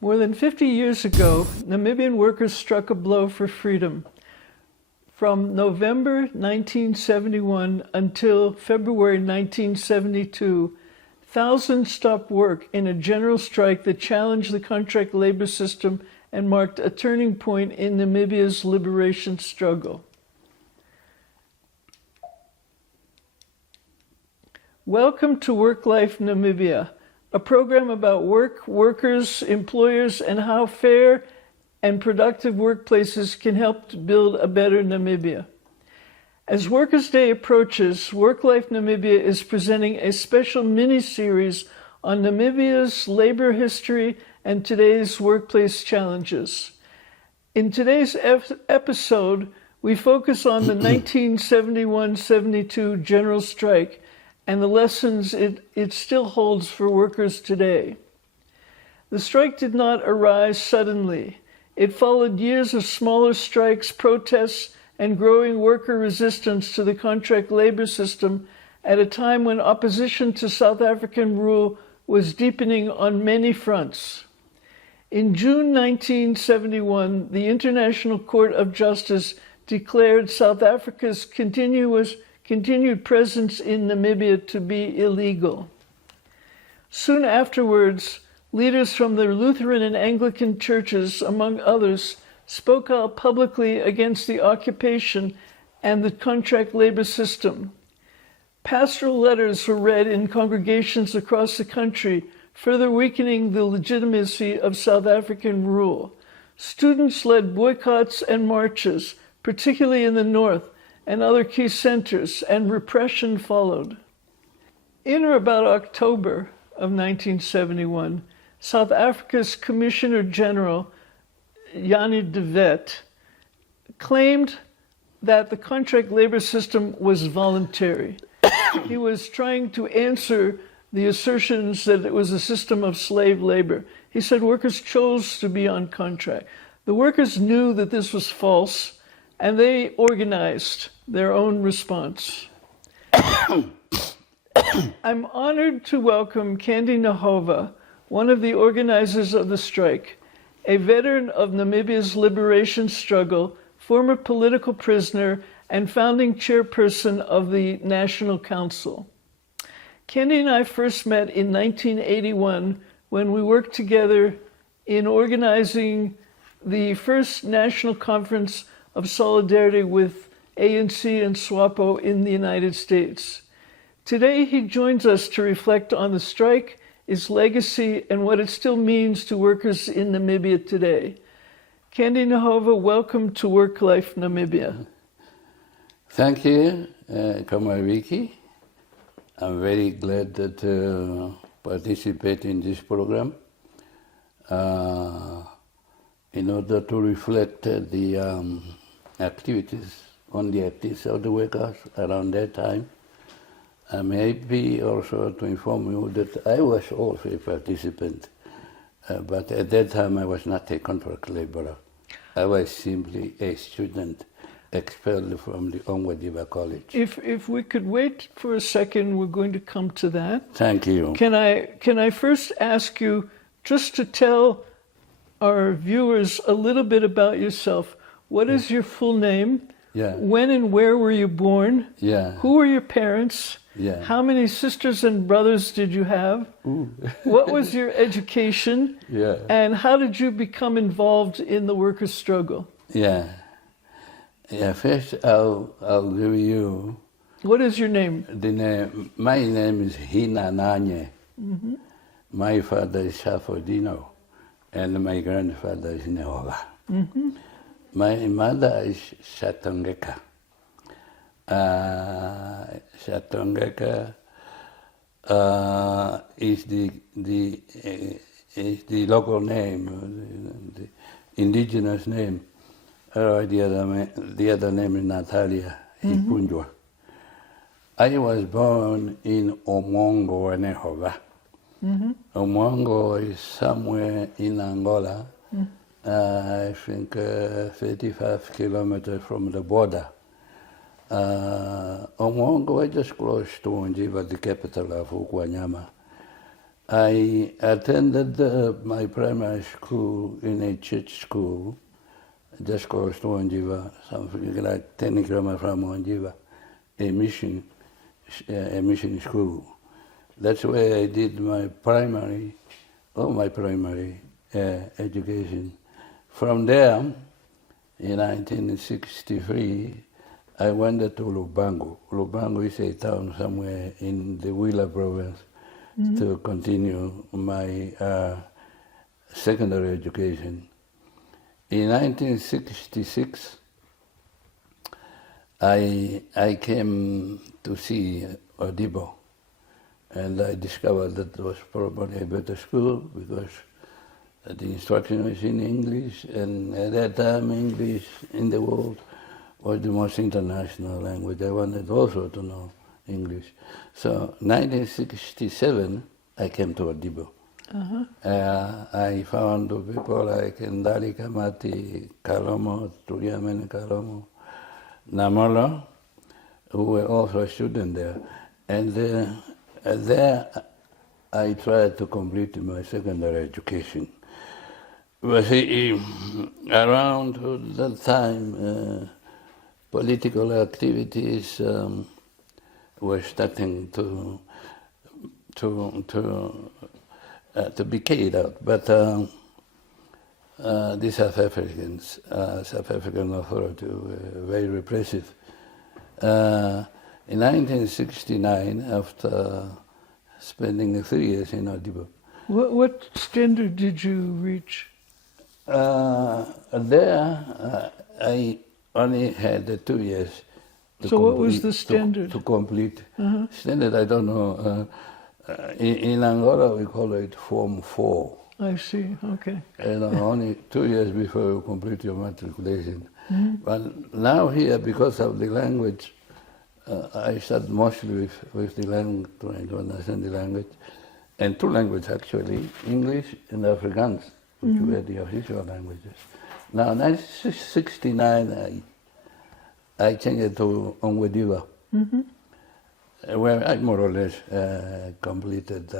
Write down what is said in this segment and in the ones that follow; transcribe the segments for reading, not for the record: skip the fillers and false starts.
More than 50 years ago, Namibian workers struck a blow for freedom. From November 1971 until February 1972, thousands stopped work in a general strike that challenged the contract labor system and marked a turning point in Namibia's liberation struggle. Welcome to WorkLife Namibia, a program about work, workers, employers, and how fair and productive workplaces can help to build a better Namibia. As Workers' Day approaches, WorkLife Namibia is presenting a special mini-series on Namibia's labor history and today's workplace challenges. In today's episode, we focus on the 1971-72 general strike and the lessons it still holds for workers today. The strike did not arise suddenly. It followed years of smaller strikes, protests, and growing worker resistance to the contract labor system at a time when opposition to South African rule was deepening on many fronts. In June 1971, the International Court of Justice declared South Africa's continued presence in Namibia to be illegal. Soon afterwards, leaders from the Lutheran and Anglican churches, among others, spoke out publicly against the occupation and the contract labor system. Pastoral letters were read in congregations across the country, further weakening the legitimacy of South African rule. Students led boycotts and marches, particularly in the north, and other key centers, and repression followed. In or about October of 1971, South Africa's Commissioner General, Jannie de Wet, claimed that the contract labor system was voluntary. He was trying to answer the assertions that it was a system of slave labor. He said workers chose to be on contract. The workers knew that this was false, and they organized their own response. I'm honored to welcome Kandy Nehova, one of the organizers of the strike, a veteran of Namibia's liberation struggle, former political prisoner, and founding chairperson of the National Council. Kandy and I first met in 1981 when we worked together in organizing the first national conference of solidarity with ANC and SWAPO in the United States. Today, he joins us to reflect on the strike, its legacy, and what it still means to workers in Namibia today. Kandy Nehova, welcome to WorkLife Namibia. Thank you, Vicki. I'm very glad to participate in this program in order to reflect the activities of the workers around that time. Maybe also to inform you that I was also a participant, but at that time I was not a contract laborer. I was simply a student expelled from the Onwadiva College. If we could wait for a second, we're going to come to that. Thank you. Can I first ask you just to tell our viewers a little bit about yourself? What is your full name? Yeah. When and where were you born? Yeah. Who were your parents? Yeah. How many sisters and brothers did you have? Ooh. What was your education? Yeah. And how did you become involved in the workers' struggle? Yeah. Yeah. First, I'll give you. What is your name? The name. My name is Hina Nanye. Mm-hmm. My father is Shafodino, and my grandfather is Nehova. Mm-hmm. My mother is Shatongeka. Shatongeka is the local name, the indigenous name. The other name is Natalia Ipunjwa. I was born in Omongo, Nehova. Mm-hmm. Omongo is somewhere in Angola. Mm-hmm. I think 35 kilometers from the border. Omongo is just close to Onjiva, the capital of Ukwanyama. I attended my primary school in a church school, just close to Wanjiva, something like 10 kilometers from Wanjiva, a mission school. That's where I did my primary education. From there, in 1963, I went to Lubango. Lubango is a town somewhere in the Wheeler province to continue my secondary education. In 1966, I came to see Odibo, and I discovered that it was probably a better school because the instruction was in English, and at that time English in the world was the most international language. I wanted also to know English. So 1967, I came to Odibo. I found people like Ndali Kamati, Kalomo, Tuliamene Kalomo, Namola, who were also students there. And there I tried to complete my secondary education. But around that time, political activities were starting to be carried out. But the South African authority were very repressive. In 1969, after spending 3 years in Odibo. What standard did you reach? There, I only had 2 years. So what was the standard? To complete. Standard, I don't know. In Angola, we call it Form 4. I see, okay. And only 2 years before you complete your matriculation. But now here, because of the language, I start mostly with the language, trying to understand the language. And two languages actually, English and Afrikaans, which were the official languages. Now, in 1969, I changed to Ongwediva, where I more or less completed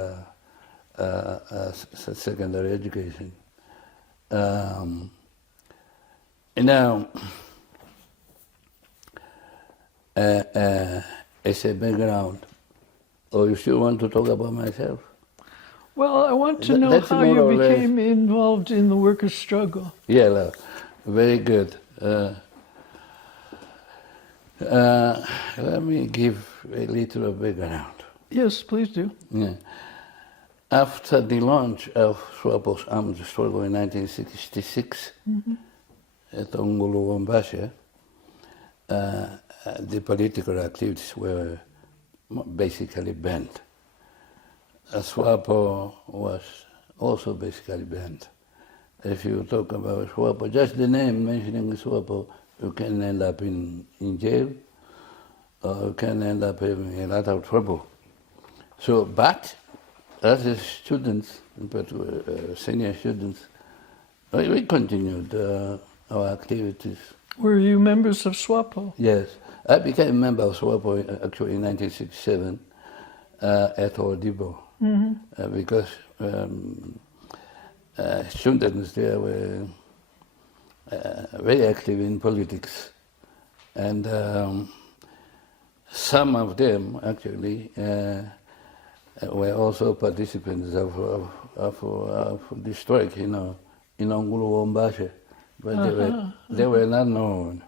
secondary education. Now, as a background, or you still want to talk about myself? Well, I want to know how you became involved in the workers' struggle. Yeah, very good. Let me give a little background. Yes, please do. Yeah. After the launch of SWAPO's armed struggle in 1966 at Onguluwambashe, the political activities were basically banned. SWAPO was also basically banned. If you talk about SWAPO, just the name mentioning SWAPO, you can end up in jail, or you can end up in a lot of trouble. So, but as students, in particular senior students, we continued our activities. Were you members of SWAPO? Yes, I became a member of SWAPO actually in 1967 at Odibo, because students there were very active in politics, and some of them actually were also participants of the strike, in Onguluwambashe, but they were not known.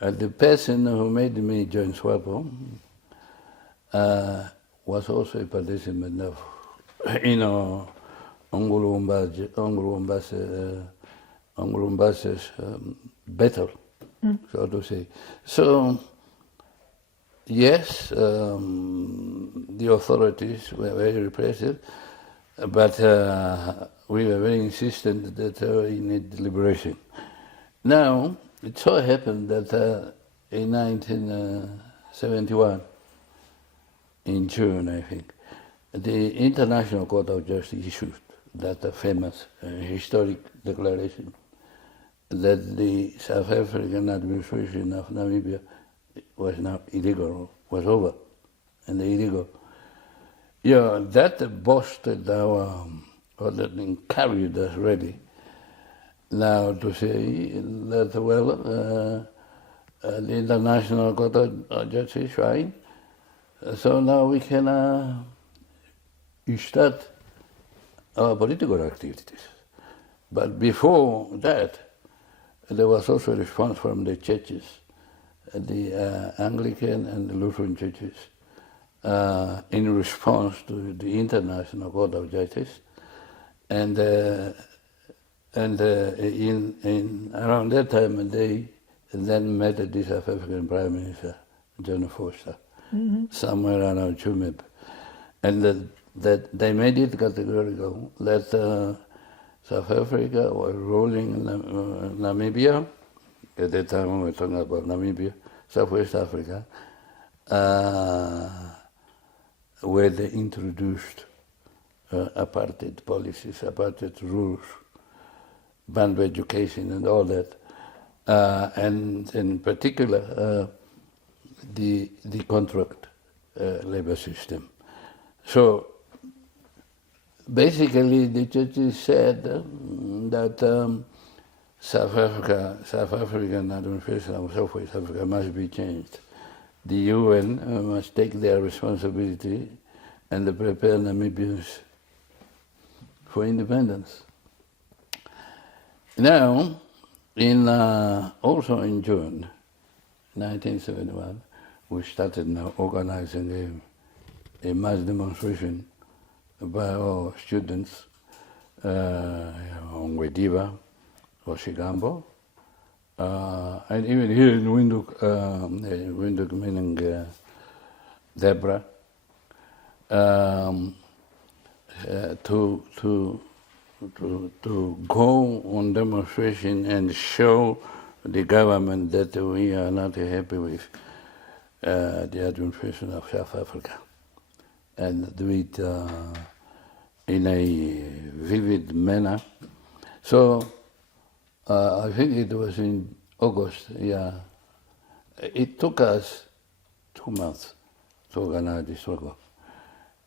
The person who made me join SWAPO was also a participant of, Onguluwambashe's battle, so to say. So, yes, the authorities were very repressive, but we were very insistent that we need liberation. Now, it so happened that in 1971, in June, I think, the International Court of Justice issued that famous historic declaration that the South African administration of Namibia was now illegal, was over, and illegal. Yeah, that boosted our, or that encouraged us really now to say that, well, the International Court of Justice is fine, so now we can start our political activities. But before that, there was also a response from the churches, the Anglican and the Lutheran churches, in response to the International Court of Justice, and in around that time they then met the South African Prime Minister John Foster, somewhere around Chumeb, and that they made it categorical that South Africa was ruling Namibia. At that time we were talking about Namibia, Southwest Africa, where they introduced apartheid policies, apartheid rules, banned education and all that, and in particular the contract labor system. So basically the churches said that South African administration of Southwest Africa must be changed. The UN must take their responsibility and prepare Namibians for independence. Now, also in June 1971, we started now organizing a mass demonstration by our students on Wediva or Shigambo, and even here in Windhoek meaning Debra, to go on demonstration and show the government that we are not happy with the administration of South Africa, and do it in a vivid manner. So I think it was in August, yeah. It took us 2 months to organize this struggle.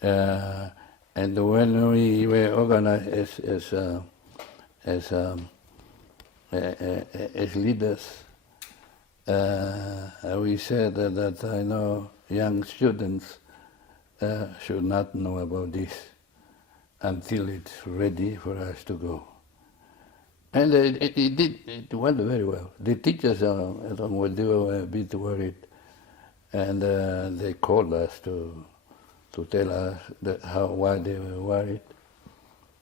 And when we were organized as leaders, we said that I know young students should not know about this until it's ready for us to go. And it went very well. The teachers were a bit worried, and they called us to tell us why they were worried.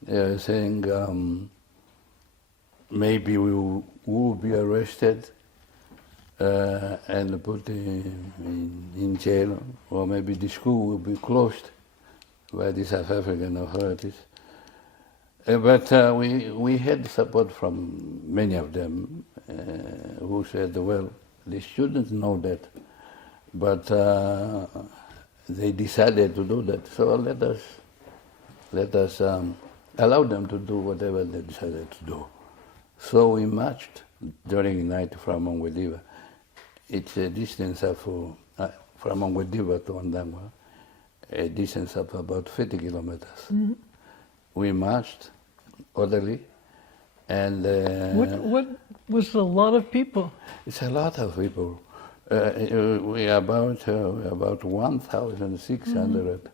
They were saying maybe we will be arrested and put in jail, or maybe the school will be closed by the South African authorities. But we had support from many of them who said, well, the students know that, but they decided to do that, so let us allow them to do whatever they decided to do. So we marched during the night from Ongwediva. It's a distance of, from Ongwediva to Ondangwa, a distance of about 50 kilometers. Mm-hmm. We marched orderly, and what was a lot of people? It's a lot of people. We are about 1,600,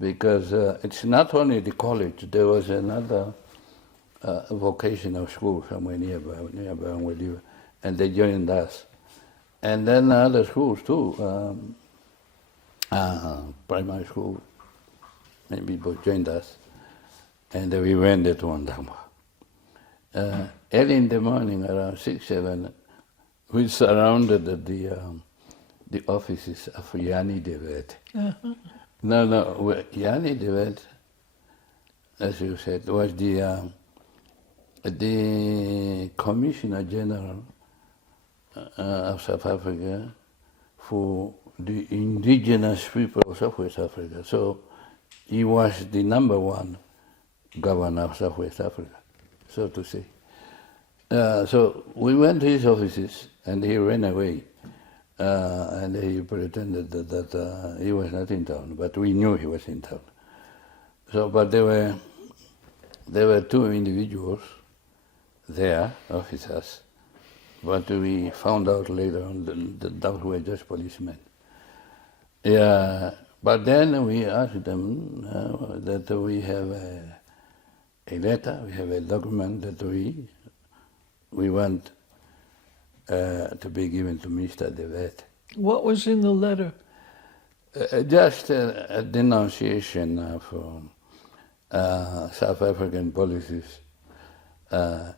because it's not only the college. There was another vocational school somewhere nearby Ongwediva, and they joined us. And then other schools too, primary school, maybe both joined us. And we went to Ondangwa. Early in the morning, around 6, 7, we surrounded the offices of Jannie de Wet. Uh-huh. No, Jannie de Wet, as you said, was the Commissioner General of South Africa for the indigenous people of Southwest Africa. So he was the #1 governor of Southwest Africa, so to say. So we went to his offices, and he ran away, and he pretended that he was not in town, but we knew he was in town. So, but there were two individuals there, officers, but we found out later on that those were just policemen. Yeah, but then we asked them that we have a letter, we have a document that we want to be given to Mr. Devet. What was in the letter? Just a denunciation of South African policies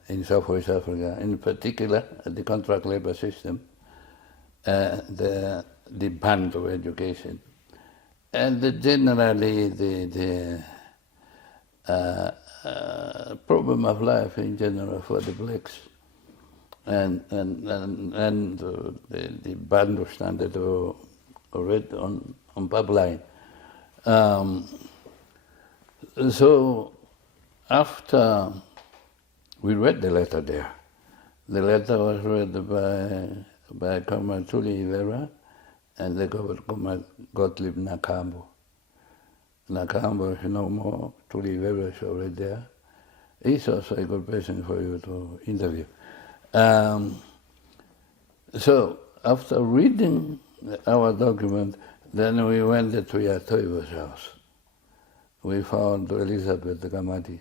in Southwest Africa, in particular the contract labor system, the ban of education, and generally the problem of life in general for the blacks, and the ban of standard or read on pipeline. So after we read the letter there, the letter was read by Comrade Tuli Ivera and the Comrade Gottlieb Nakambo. Nakambo is no more, Tuli Ivera is already there. He's also a good person for you to interview. So after reading our document, then we went to Toivo's house. We found Elizabeth Kamati.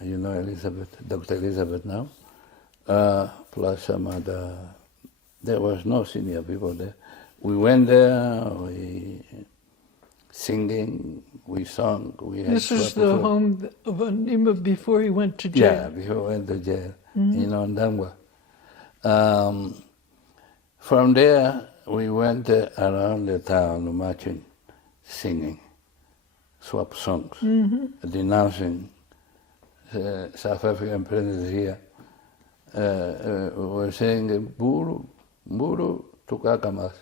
You know Elizabeth, Dr. Elizabeth now, plus some other, there was no senior people there. We went there, we singing, we sung. We had This is the home of Anima before he went to jail. Yeah, before he went to jail, in Ondangwa. From there, we went around the town marching, singing, swap songs, denouncing South African president here. Were saying, Buru, Buru to Kakamas,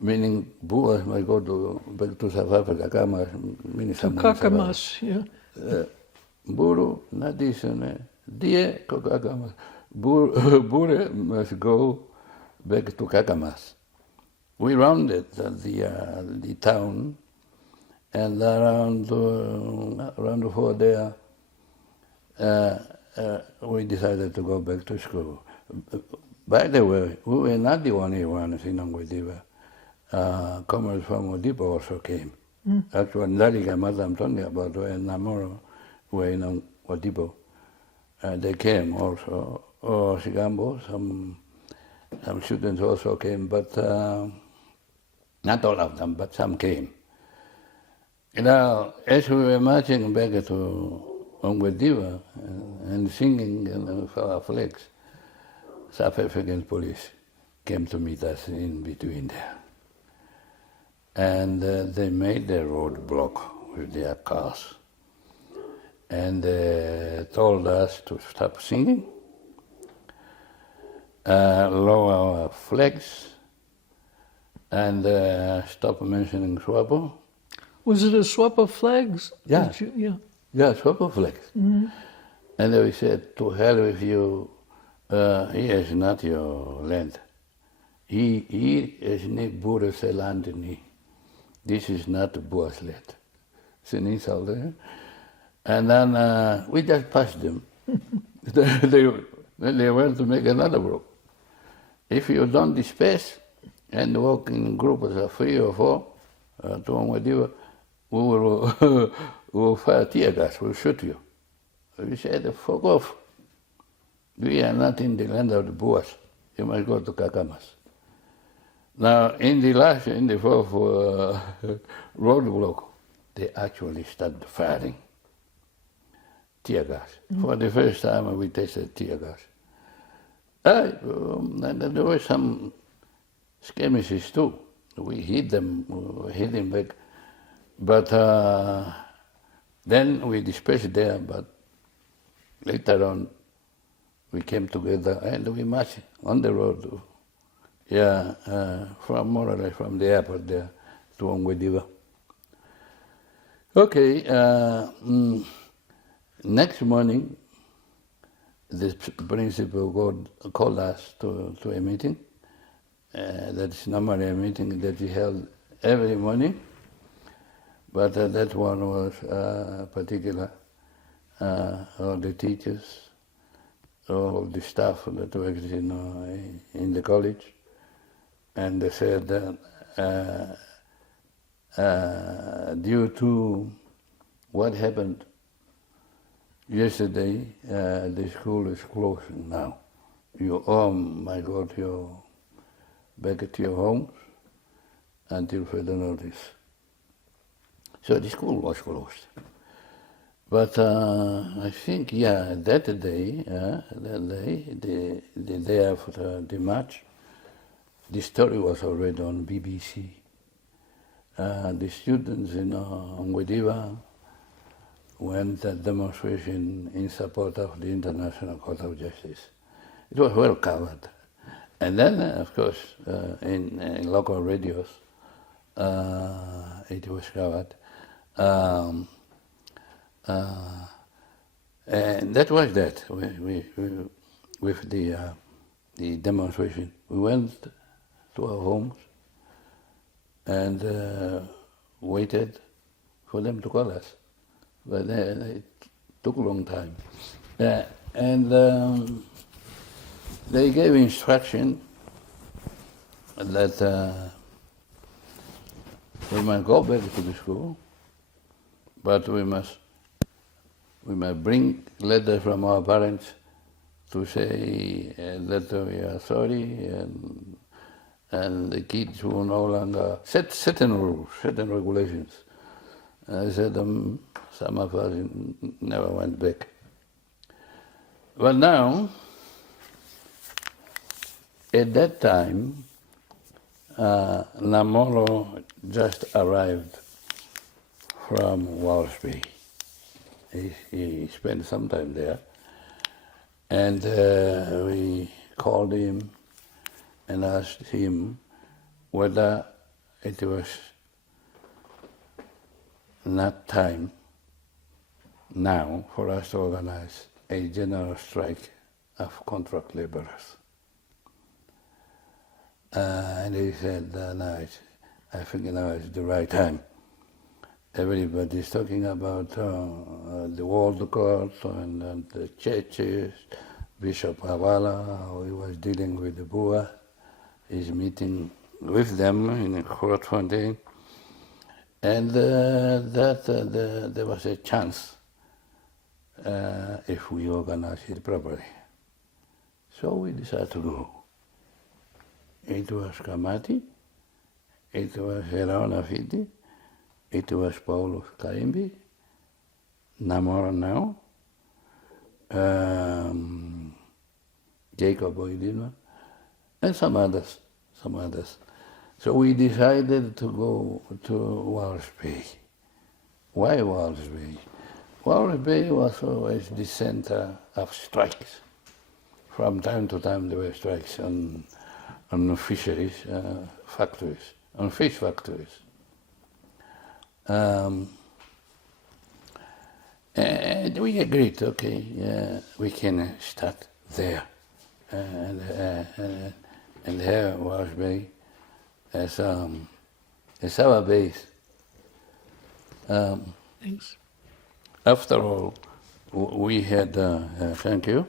meaning Boers might go back to South Africa, Kamas, meaning To Kakamas, yeah. Buru, not this, Die Kakamas. Buru must go back to Kakamas. We rounded the town, and around 4 there, we decided to go back to school. By the way, we were not the only ones in Ngwediva. Comrades from Odipo also came. Actually, Ndalika, Madam Tony, about Namoro, were in Odipo. They came also. Or Sigambo, some students also came, but not all of them, but some came. As we were marching back to Ngwediva and singing our flags, South African police came to meet us in between there. And they made the road block with their cars. And told us to stop singing, lower our flags, and stop mentioning Swapo. Was it a swap of flags? Yeah. Yeah, Swapo flags. Mm-hmm. And we said, to hell with you, here is not your land. Hier is niet Boerse land nie. This is not Boer's land. It's an insult, eh? And then we just passed them. They went to make another group. If you don't disperse and walk in groups of 3 or 4, to Ngwediva, we will fire tear gas, we'll shoot you. We said, fuck off. We are not in the land of the Boers. You must go to Kakamas. Now, in the fourth roadblock, they actually started firing tear gas. For the first time, we tasted tear gas. There were some skirmishes too. We hit them back. But then we dispersed there, but later on, we came together and we marched on the road. From more or less from the airport there to Ngwediva. Okay, next morning, the principal called us to a meeting. That's normally a meeting that he held every morning. But that one was particular. All the teachers, all the staff that works in the college, and they said that due to what happened yesterday, the school is closing now. You all might go back to your homes until further notice. So the school was closed. But I think, that day, the day after the march, the story was already on BBC. The students in Ngwediva went a demonstration in support of the International Court of Justice. It was well covered. And then, of course, in local radios, it was covered. And that was that. We with the demonstration, we went to our homes and waited for them to call us. But it took a long time. And they gave instruction that we might go back to the school, but we might bring letters from our parents to say that we are sorry, and the kids will no longer set certain rules, certain regulations. I said some of us never went back. But now, at that time, Namolo just arrived from Walvis Bay. He spent some time there, and we called him and asked him whether it was not time now for us to organize a general strike of contract laborers. And he said, no, I think now is the right time. Everybody's talking about the World Court and the churches, Bishop Havala, how he was dealing with the Boer. He's meeting with them in Grootfontein. And that there was a chance if we organize it properly. So we decided to go. It was Kamati, it was Herona Fiti, it was Paulus Kaimbi, Namora now, Jacob Oidino, and some others. So we decided to go to Walvis Bay. Why Walvis Bay? Walvis Bay was always the center of strikes. From time to time there were strikes on fisheries, factories, on fish factories. And we agreed, okay, we can start there. And here was Bay as our base. Thanks. After all, we had, thank you.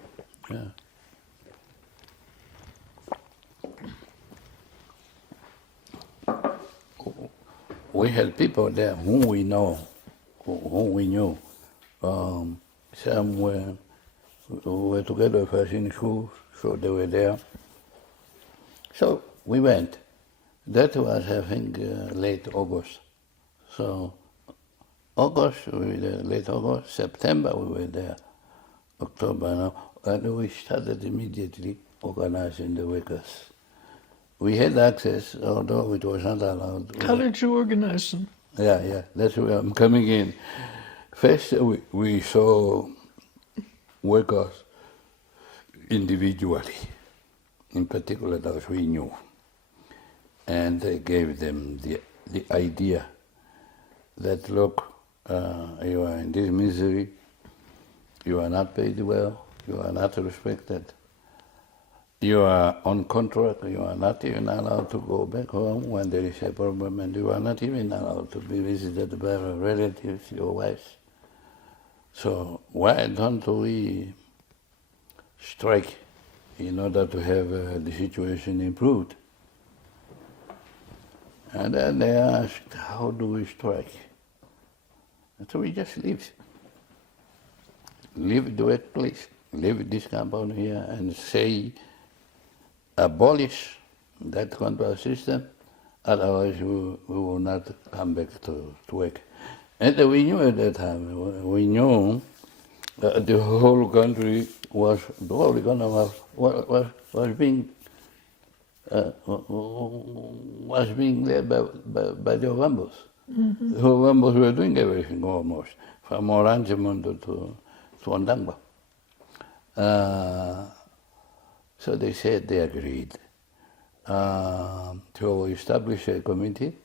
Yeah. We had people there whom we know, whom we knew. Some were together with us in school, so they were there. So we went. That was, I think, late August. So August, we were there, late August, September we were there, October now, and we started immediately organizing the workers. We had access, although it was not allowed. How did you organize them? Yeah, that's where I'm coming in. First, we saw workers individually, in particular those we knew, and they gave them the idea that, look, you are in this misery, you are not paid well, you are not respected, You are on contract, you are not even allowed to go back home when there is a problem, and you are not even allowed to be visited by your relatives, your wives. So why don't we strike in order to have the situation improved? And then they asked, how do we strike? And so we just leave. Leave the workplace, leave this compound here, and say, abolish that contract system, otherwise we will not come back to work. And we knew at that time, we knew that the whole country was, the whole economy was being led by the Ovambos. Mm-hmm. The Ovambos were doing everything almost, from Orangemundo to Ondangwa. So they said they agreed to establish a committee,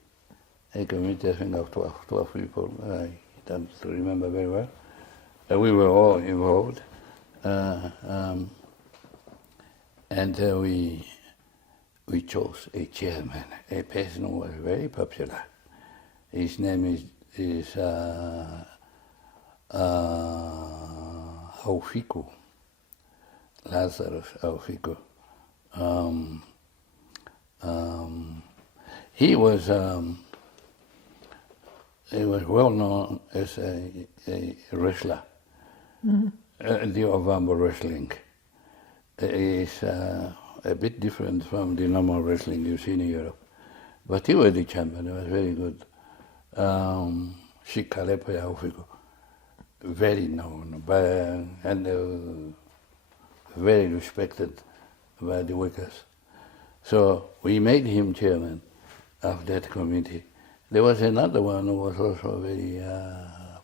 I think of 12 people, I don't remember very well. We were all involved. And we chose a chairman, a person who was very popular. His name is Aufiku, Lazarus Aufiku. He was well known as a wrestler, the Ovambo wrestling. Is a bit different from the normal wrestling you see in Europe. But he was the champion, he was very good. Shikalepe Aufiku, very known and very respected by the workers. So we made him chairman of that committee. There was another one who was also very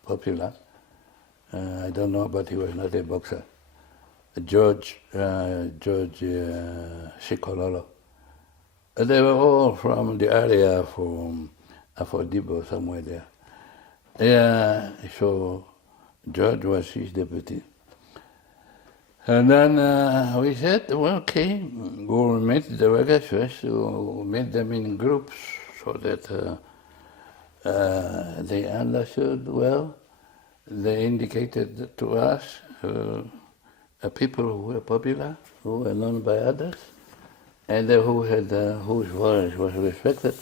popular. I don't know, but he was not a boxer. George Shikololo. They were all from the area from Afodibo, somewhere there. Yeah, so George was his deputy. And then we said, well, okay, we'll meet the workers first, we'll meet them in groups so that they understood well. They indicated to us people who were popular, who were known by others, and whose voice was respected.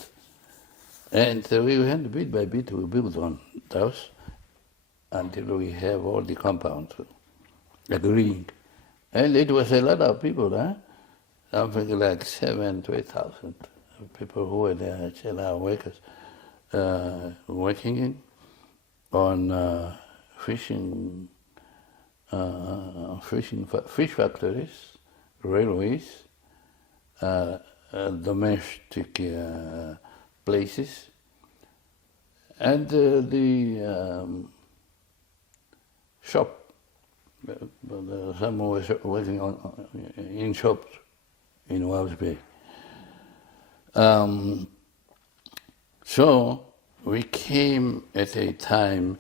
And we went bit by bit, we built on those until we have all the compounds agreeing. And it was a lot of people, something like 7,000 to 8,000 people who were there, our workers, working on fish factories, railways, domestic places, and the shop. Some was working in shops in Walvis Bay. So we came at a time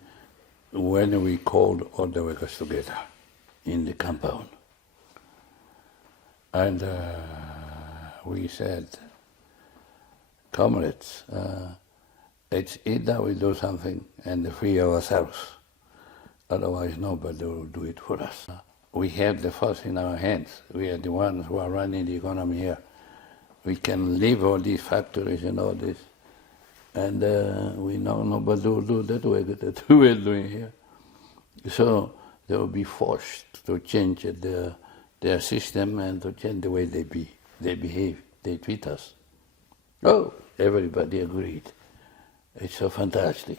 when we called all the workers together in the compound. And we said, comrades, it's either we do something and free ourselves, otherwise nobody will do it for us. We have the force in our hands. We are the ones who are running the economy here. We can leave all these factories and all this, and we know nobody will do that way that we're doing here. So they will be forced to change their system and to change the way they behave, they treat us. Oh, everybody agreed. It's so fantastic.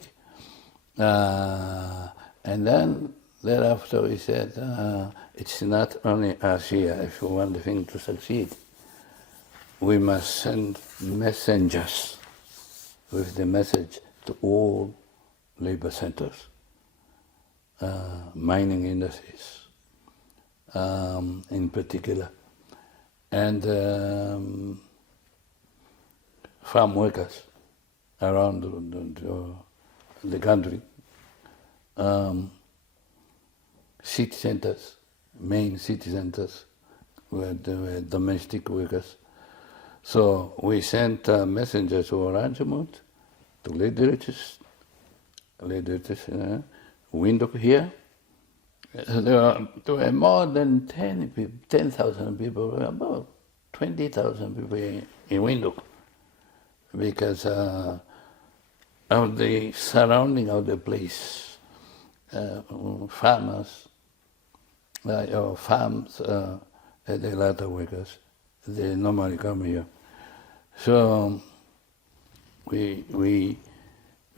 And then thereafter we said, it's not only us here. If we want the thing to succeed, we must send messengers with the message to all labor centers, mining industries in particular, and farm workers around the country, city centers, main city centers, were domestic workers. So we sent messengers to arrangement to leaders, window here. There were more than 10,000 people, about 20,000 people in window, because of the surrounding of the place. Farmers, or farms, had a lot of workers. They normally come here. So we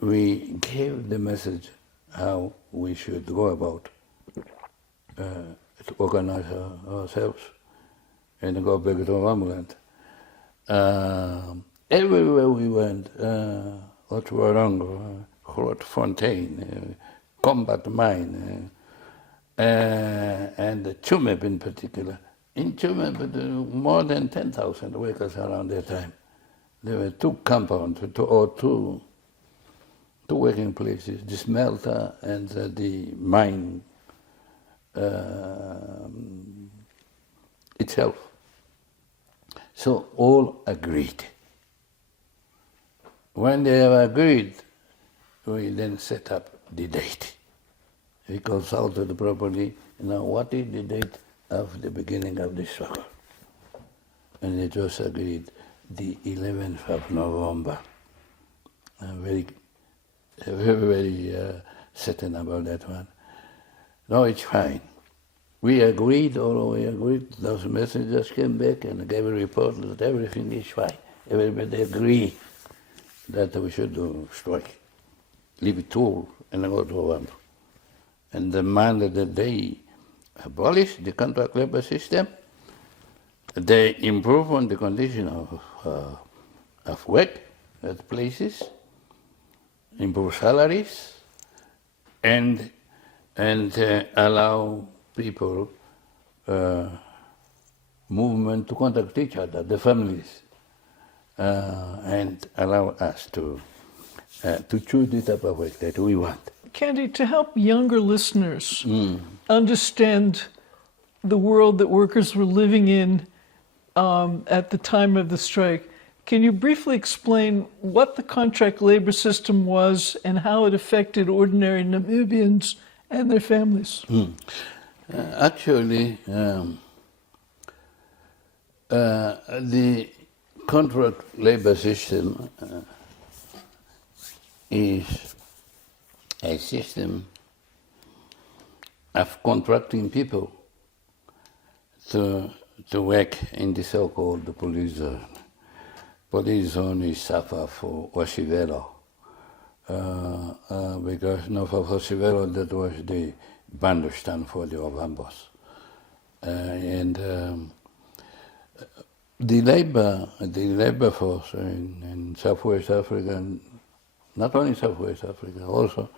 gave the message how we should go about to organize ourselves and go back to our homeland. Everywhere we went, Otwarango, Grootfontein, Combat Mine, and Chumeb in particular. In Chumeb, more than 10,000 workers around that time. There were two compounds, two working places, the smelter and the mine itself. So all agreed. When they have agreed, we then set up the date. We consulted properly, what is the date of the beginning of the struggle? And it was agreed the 11th of November. I'm very certain about that one. No, it's fine. We agreed, those messengers came back and gave a report that everything is fine. Everybody agreed that we should do strike, leave it all and go to November. And demanded that they abolish the contract labor system, they improve on the condition of work at places, improve salaries, and allow people movement to contact each other, the families, and allow us to choose the type of work that we want. Kandy, to help younger listeners understand the world that workers were living in at the time of the strike, can you briefly explain what the contract labor system was and how it affected ordinary Namibians and their families? Actually, the contract labor system is a system of contracting people to work in the so-called police zone. Police zone is Safa for Osivelo, because for Osivelo that was the Bandustan for the Ovambos. The labor force in Southwest Africa, not only Southwest Africa, also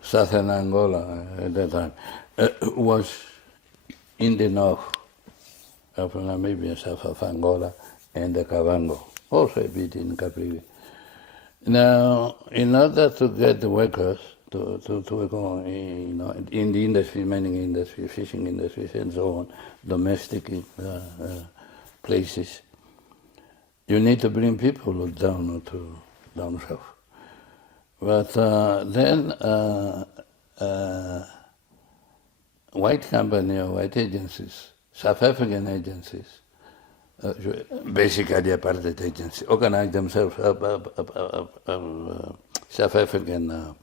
Southern Angola at that time, was in the north of Namibia, south of Angola, and the Kavango, also a bit in Caprivi. Now, in order to get the workers to work on, in the industry, mining industry, fishing industries, and so on, domestic places, you need to bring people down south. But then white company or white agencies, South African agencies, basically apartheid agencies, organized themselves South African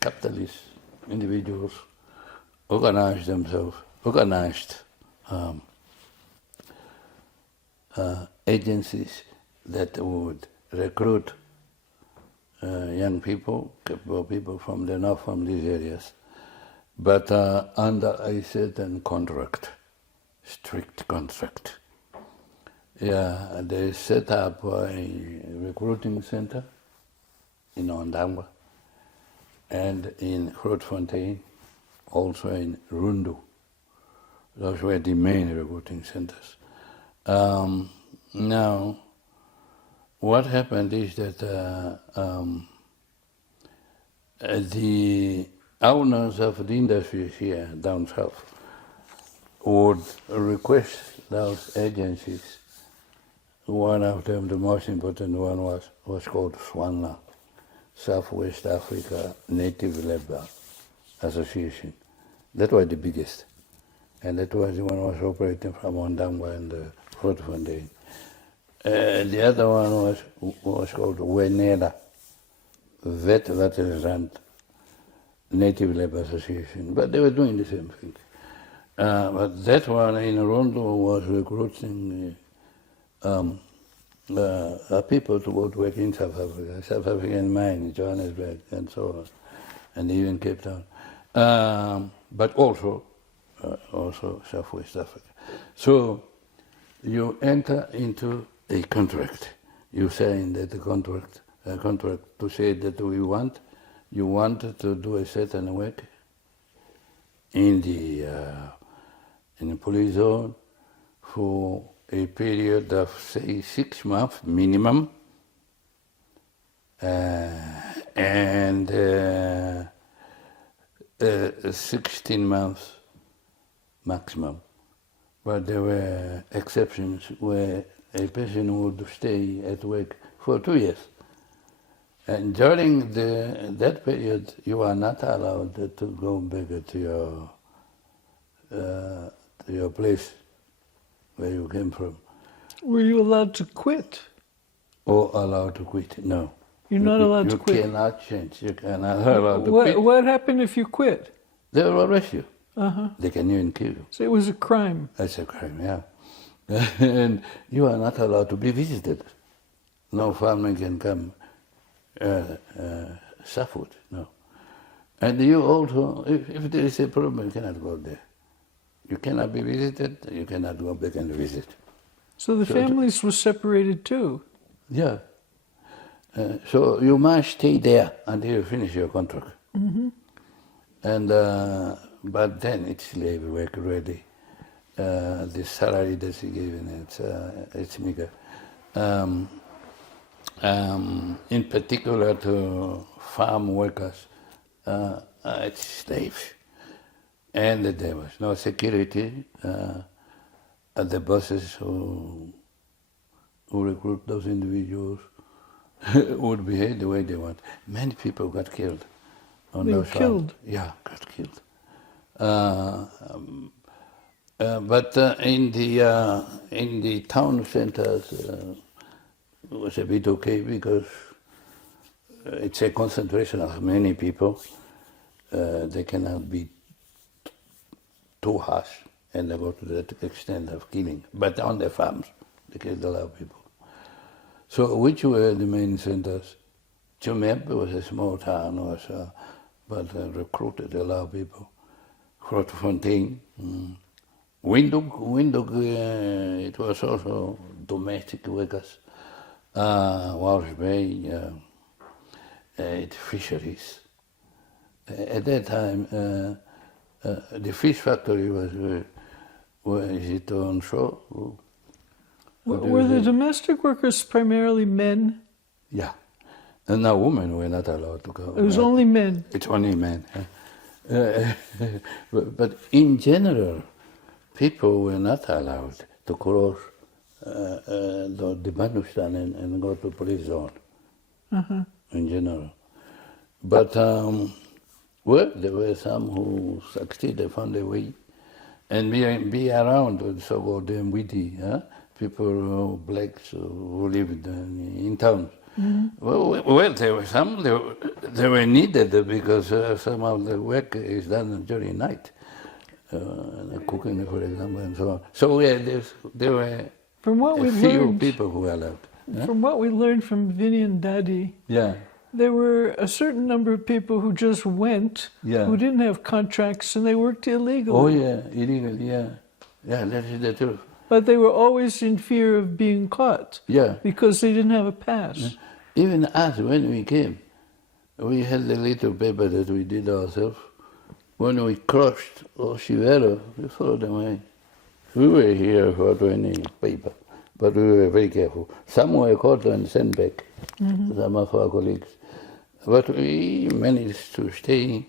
capitalist individuals organized themselves, organized agencies that would recruit young people, capable people from the north, from these areas, but under a certain contract, strict contract. Yeah, they set up a recruiting center in Ondangwa and in Grootfontein, also in Rundu. Those were the main recruiting centers. Now, what happened is that the owners of the industries here down south would request those agencies. One of them, the most important one, was called SWANLA, Southwest Africa Native Labour Association. That was the biggest. And that was the one who was operating from Ondangwa and Grootfontein. The other one was called WENELA, Wetwaterrand Native Labour Association. But they were doing the same thing. But that one in Rondo was recruiting people to go to work in South Africa, South African mine, Johannesburg, and so on, and even Cape Town. But also Southwest Africa. So you enter into a contract. You sign that contract to say that you want to do a certain work in the police zone for a period of, say, 6 months minimum, and 16 months maximum. But there were exceptions where a person would stay at work for 2 years. And during that period, you are not allowed to go back to your place where you came from. Were you allowed to quit? Or allowed to quit? No. You're not allowed to quit? You cannot change. You cannot allowed to quit. What happened if you quit? They will arrest you. Uh-huh. They can even kill you. So it was a crime. That's a crime, yeah. And you are not allowed to be visited. No family can come suffer, no. And you also, if there is a problem, you cannot go there. You cannot be visited, you cannot go back and visit. So the families were separated too? Yeah. So you must stay there until you finish your contract. Mm-hmm. And but then it's slave work really. The salary that's given, it's meager. In particular to farm workers, it's slave. And there was no security. The bosses who recruit those individuals would behave the way they want. Many people got killed on those farms. Killed? Yeah, got killed. But in the town centers, it was a bit okay because it's a concentration of many people. They cannot be too harsh and they go to that extent of killing. But on the farms, they killed a lot of people. So which were the main centers? Chumeb was a small town also, but recruited a lot of people. Grootfontein, Windhoek, it was also domestic workers. Walvis Bay, it's fisheries. At that time, the fish factory was is it on shore? Were the domestic workers primarily men? Yeah. And now women were not allowed to go. It was only men? It's only men. But in general, people were not allowed to cross the Banustan and go to police zone, in general. But, well, there were some who succeeded, found a way, and be around the so-called Mwiti, people, blacks who lived in towns. Mm-hmm. Well, there were some, they were needed because some of the work is done during night, cooking, for example, and so on. So there were few people who were allowed. From what we learned from Vinny and Daddy, there were a certain number of people who just went, who didn't have contracts, and they worked illegally. Oh yeah, illegally, yeah. Yeah, that is the truth. But they were always in fear of being caught. Yeah. Because they didn't have a pass. Yeah. Even us, when we came, we had the little paper that we did ourselves. When we crossed Oshivero, we threw them away. We were here for any paper, but we were very careful. Some were caught and sent back, some of our colleagues. But we managed to stay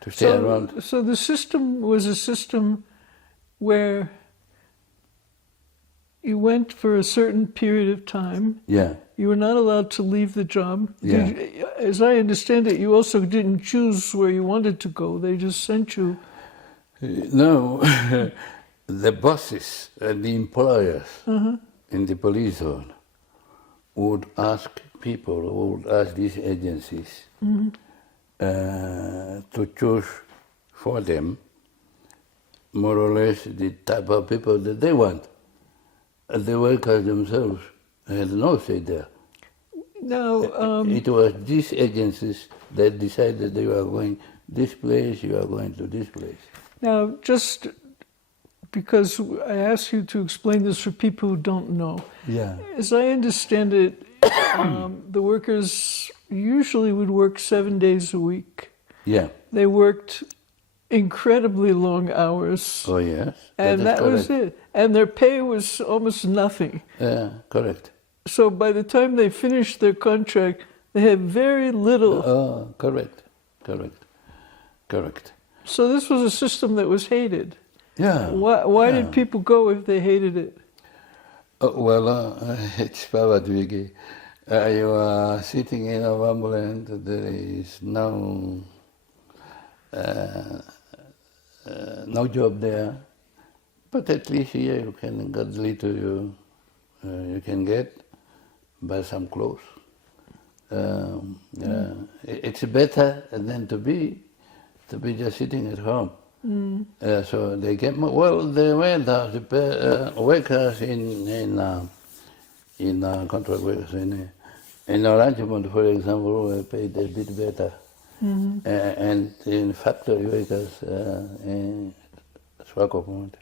to stay around. So the system was a system where you went for a certain period of time. Yeah. You were not allowed to leave the job. Yeah. As I understand it, you also didn't choose where you wanted to go. They just sent you. No, the bosses and the employers in the police zone would ask people, would ask these agencies to choose for them more or less the type of people that they want. The workers themselves had no say there. Now, It was these agencies that decided they were going this place, you are going to this place. now, just because I asked you to explain this for people who don't know. Yeah. As I understand it, the workers usually would work 7 days a week. Yeah. They worked incredibly long hours. Oh, yes. And that was correct. it. And their pay was almost nothing. Yeah, correct. So by the time they finished their contract, they had very little. Oh, correct. So this was a system that was hated. Yeah. Why did people go if they hated it? It's power, Vicki. You are sitting in a wonderland, there is no job there, but at least here you can get little you can get, buy some clothes. It's better than to be just sitting at home. So they get they went out. The workers in contract workers in arrangement, for example, were paid a bit better, and in factory workers in Swakopmund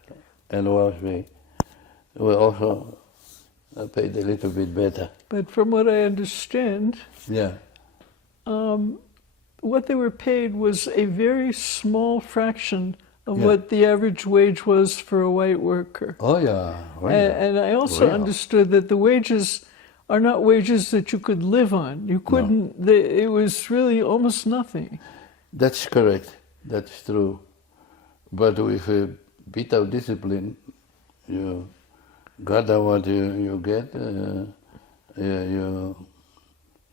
and Walsby were also paid a little bit better. But from what I understand, Yeah. what they were paid was a very small fraction of Yeah. what the average wage was for a white worker. Oh yeah. And I also understood that the wages are not wages that you could live on. You couldn't. It was really almost nothing. That's correct. That's true. But with a bit of discipline, you gather what you get. You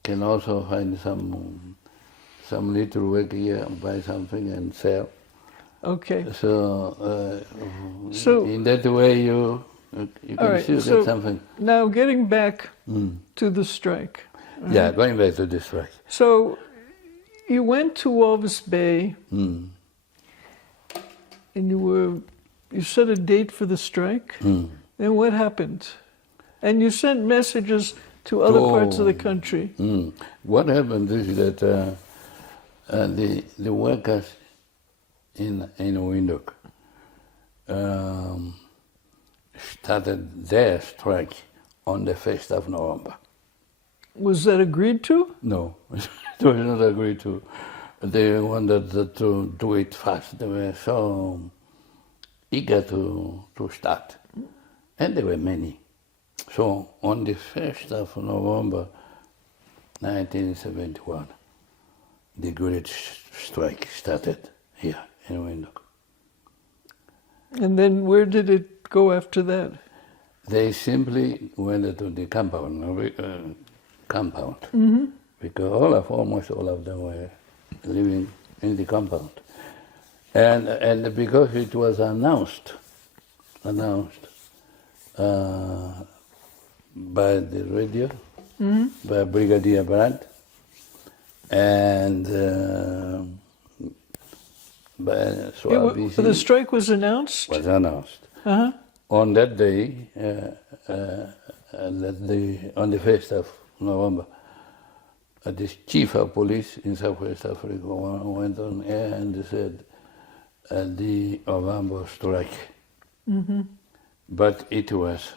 can also find some little work here, buy something and sell. Okay. So, So in that way you can still get something. Now getting back to the strike. Yeah, going back to the strike. So you went to Walvis Bay and you set a date for the strike. And what happened? And you sent messages to other parts of the country. What happened is that the workers in Windhoek started their strike on the 1st of November. Was that agreed to? No, it was not agreed to. They wanted to do it fast. They were so eager to start. And there were many. So on the 1st of November 1971, the great strike started here in Windhoek. And then where did it go after that? They simply went to the compound, because almost all of them were living in the compound. And because it was announced by the radio, by Brigadier Brandt, and by SWABC. The strike was announced? Was announced. On that day, on the 1st of November, the chief of police in Southwest Africa went on air and said, the Ovambo strike. But it was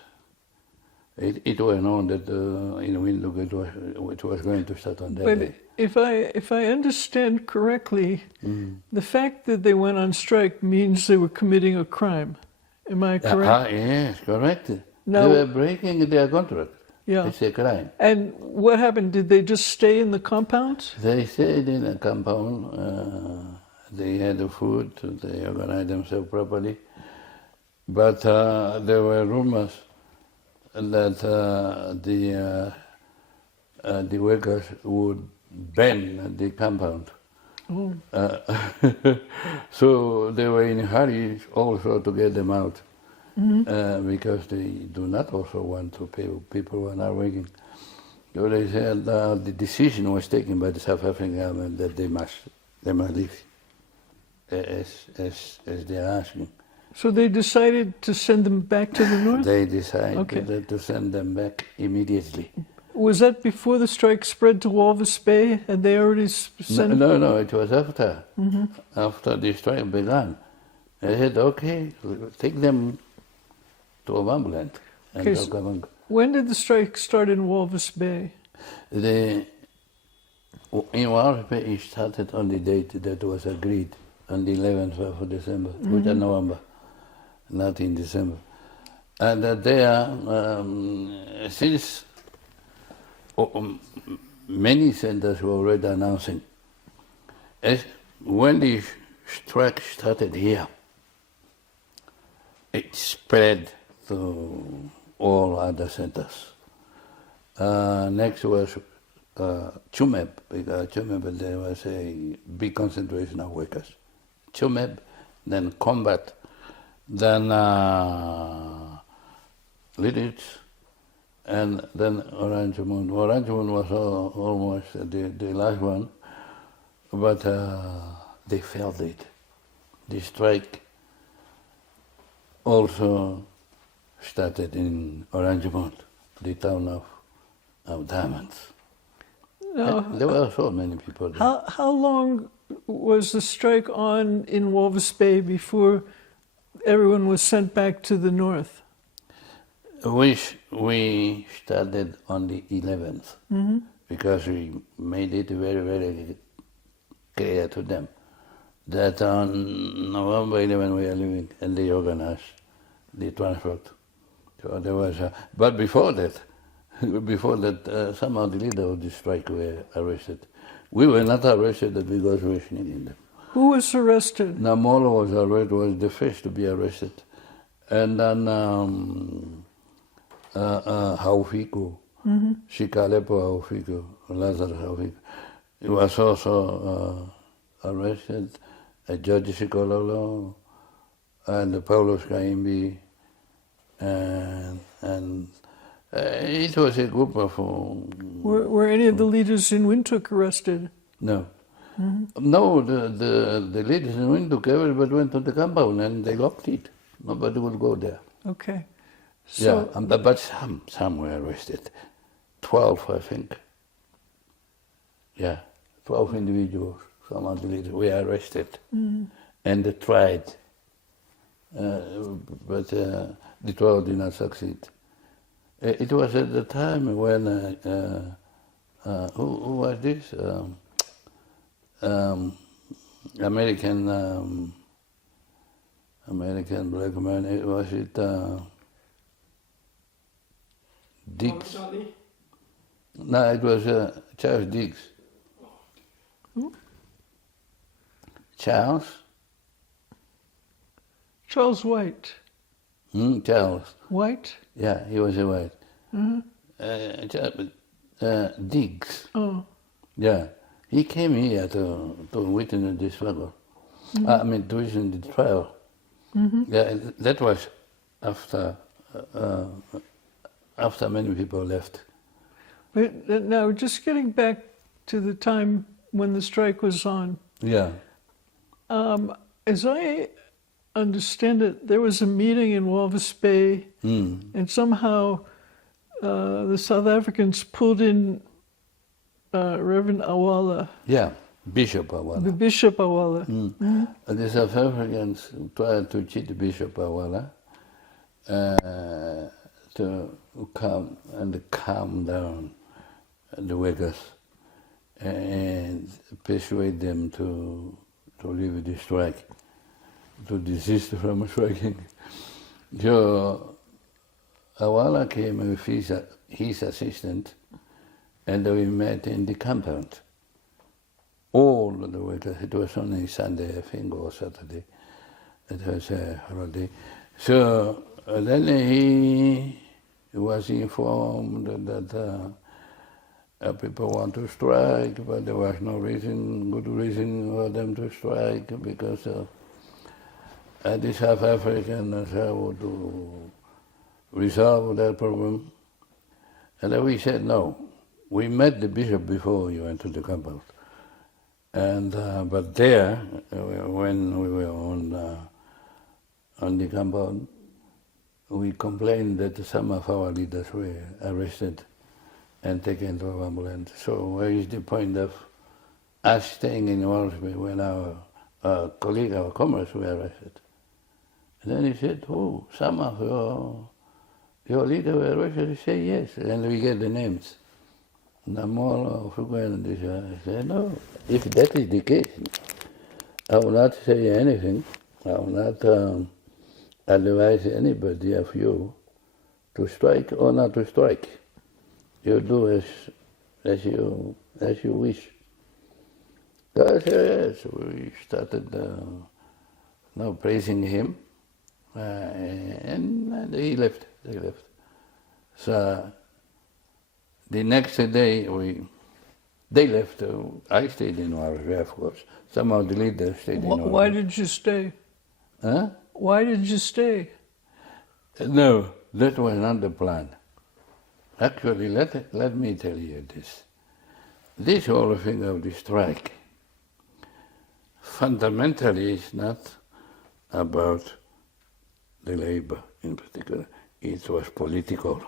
known that in Windhoek it was going to start on that day. If I understand correctly, the fact that they went on strike means they were committing a crime. Am I correct? Yes, correct. Now, they were breaking their contract. Yeah. It's a crime. And what happened? Did they just stay in the compound? They stayed in a compound. they had the food, they organized themselves properly. But there were rumors that the workers would burn the compound. Oh. So they were in a hurry also to get them out, because they do not also want to pay people who are not working. So they said the decision was taken by the South African government that they must leave, as they are asking. So they decided to send them back to the north? They decided to send them back immediately. Was that before the strike spread to Walvis Bay? Had they already sent? No, it was after. After the strike began. They said, okay, take them to Ovambuland. Okay, so when did the strike start in Walvis Bay? In Walvis Bay, it started on the date that was agreed, on the 11th of December, which is November, not in December. And there, since many centers were already announcing, when the strike started here, it spread to all other centers. Next was Chumeb, because Chumeb there was a big concentration of workers. Chumeb, then Combat, then Liditz, and then Orange Moon. Orange Moon was almost the last one, but they felt it. The strike also started in Orange Moon, the town of diamonds. Now, there were so many people there. How long was the strike on in Walvis Bay before everyone was sent back to the north? We started on the 11th, because we made it very, very clear to them that on November 11 we are leaving, and they organized the transport. So there was, but before that, some of the leaders of the strike were arrested. We were not arrested because we were sneaking them. Who was arrested? Namolo was the first to be arrested, and then Haufiku, Shikalepo Haufiku, Lazarus Haufiku. He was also arrested, George Sikololo, and Paulos Kaimbi, and it was a group of... Were any of the leaders in Windhoek arrested? No. No, the leaders in Windhoek, everybody went to the compound and they locked it. Nobody would go there. Okay. So, yeah, but some were arrested. 12, I think. Yeah, 12 individuals, some of the leaders were arrested and tried. But the 12 did not succeed. It was at the time when, who was this? American black man, was it Diggs? No, it was Charles Diggs. Who? Charles White. Charles. White? Yeah, he was a white. Diggs. Oh. Yeah, he came here to witness the struggle. I mean, to witness the trial. Yeah, that was after many people left. But now, just getting back to the time when the strike was on. Yeah. As I understand it, there was a meeting in Walvis Bay, and somehow the South Africans pulled in Reverend Awala. Yeah, Bishop Awala. The Bishop Awala. The South Africans tried to cheat Bishop Awala to come and calm down the workers and persuade them to leave the strike, to desist from striking. So Awala came with his assistant, and we met in the compound. all the workers. It was only Sunday, I think, or Saturday. It was a holiday. So then he was informed that people want to strike, but there was no reason, good reason for them to strike because the South Africans would to resolve that problem. And then we said no. We met the bishop before we went to the compound. And but there, when we were on the compound, we complained that some of our leaders were arrested and taken to an ambulance. So where is the point of us staying in Walsby when our colleague, our comrades were arrested? And then he said, oh, some of your leaders were arrested. He said, yes. And we get the names. Namor, frequent. I said, no, if that is the case, I will not say anything. I will not advise anybody of you to strike or not to strike. You do as you wish. So yes, we started praising him, and he left. They left. So the next day they left. I stayed in Walsby, of course. Some of the leaders stayed in Walsby. Why did you stay? Huh? Why did you stay? No, that was not the plan. Actually, let me tell you this. This whole thing of the strike fundamentally is not about the labor in particular. It was political.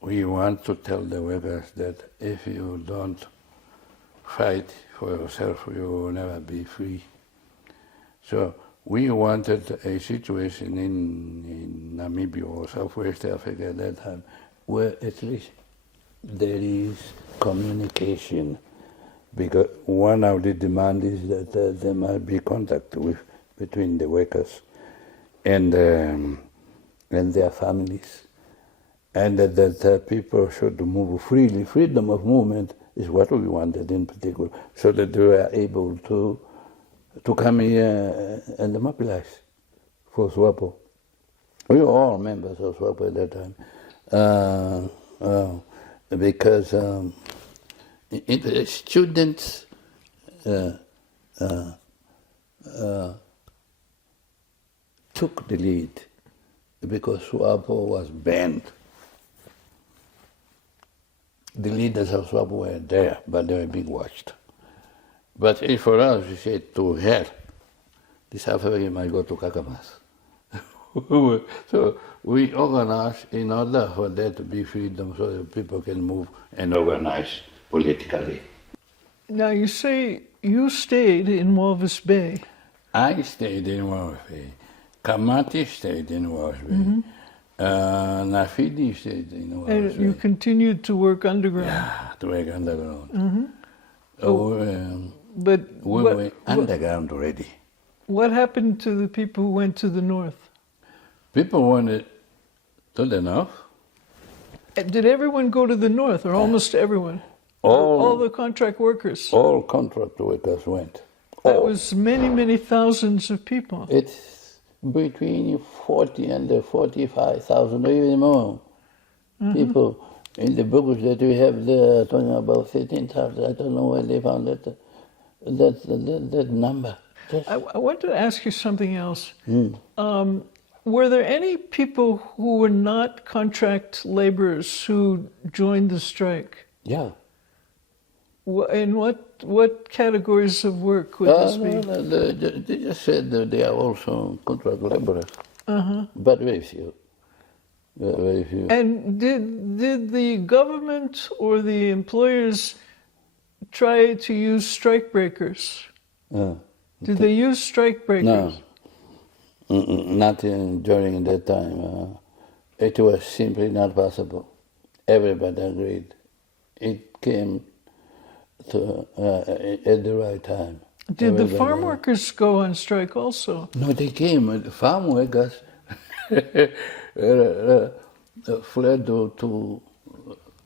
We want to tell the workers that if you don't fight for yourself, you will never be free. So we wanted a situation in Namibia or Southwest Africa at that time where at least there is communication, because one of the demands is that there might be contact between the workers and their families, and that people should move freely. Freedom of movement is what we wanted in particular, so that they were able to come here and mobilize for SWAPO. We were all members of SWAPO at that time, because the students took the lead because SWAPO was banned. The leaders of SWAPO were there, but they were being watched. But for us, we said, to hell, the South African might go to Kakamas. So we organized in order for there to be freedom so that people can move and organize politically. Now you say you stayed in Walvis Bay. I stayed in Walvis Bay. Kamati stayed in Walvis Bay. Mm-hmm. Nafidi stayed in Walvis Bay. And you continued to work underground? Yeah, to work underground. Mm-hmm. But we were underground already. What happened to the people who went to the north? People wanted to the north. Did everyone go to the north, or almost everyone? All the contract workers? All contract workers went. That was many, many thousands of people. It's between 40 and 45,000, or even more people. In the books that we have there, talking about 13,000, I don't know where they found that number. I want to ask you something else. Were there any people who were not contract laborers who joined the strike? Yeah. And what categories of work would this be? No, they just said that they are also contract laborers, but very few. Very few. And did the government or the employers try to use strike breakers? Did they use strike breakers? No, not during that time. It was simply not possible. Everybody agreed. It came at the right time. Did the farm workers go on strike also? No, they came. The farm workers fled to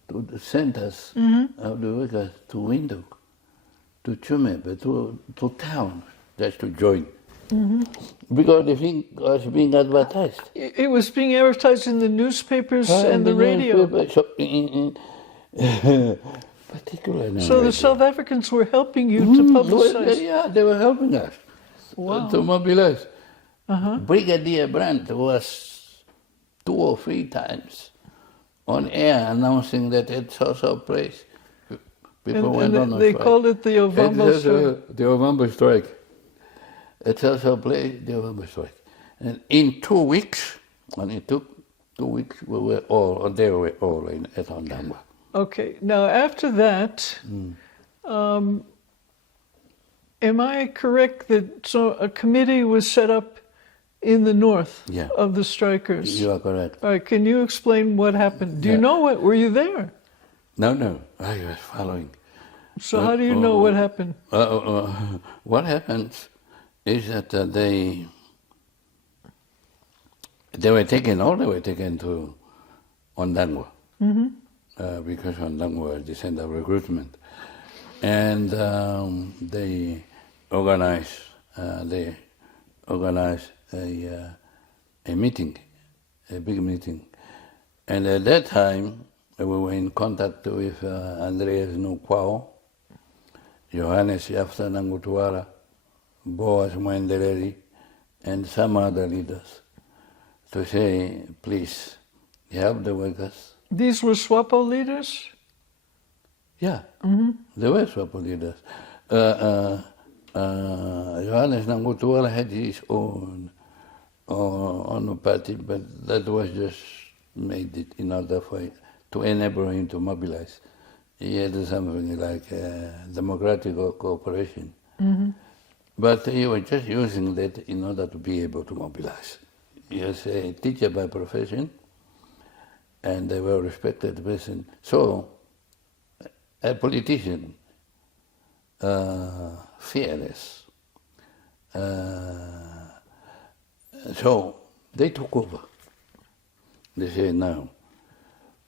the centers of the workers, to Windhoek. to Chumebe, to town, just to join. Because the thing was being advertised. It was being advertised in the newspapers and the radio. Particularly So the South Africans were helping you to publicize. Yeah, they were helping us to mobilize. Uh-huh. Brigadier Brandt was 2 or 3 times on air announcing that at so place. People went on They strike. called it the Ovambo strike. The Ovambo strike. At so place, the Ovambo strike. And in 2 weeks, and it took 2 weeks, they were all at Ondangwa. Okay. Now after that, am I correct that a committee was set up in the north of the strikers? You are correct. All right. Can you explain what happened? Do you know what? Were you there? No, I was following. So how do you know what happened? What happens is that they were taken to Ondangwa, because Ondangwa was the center of recruitment, and they organized a meeting, a big meeting, and at that time we were in contact with Andreas Nukwao, Johannes Jafta Nangutuara, Boaz Mwendeleri, and some other leaders to say, please, help the workers. These were SWAPO leaders? Yeah, they were SWAPO leaders. Johannes Nangutuara had his own party, but that was just made it in order to enable him to mobilize. He had something like democratic cooperation. But he was just using that in order to be able to mobilize. He was a teacher by profession and a well-respected person. So, a politician, fearless. So, they took over. They said, now,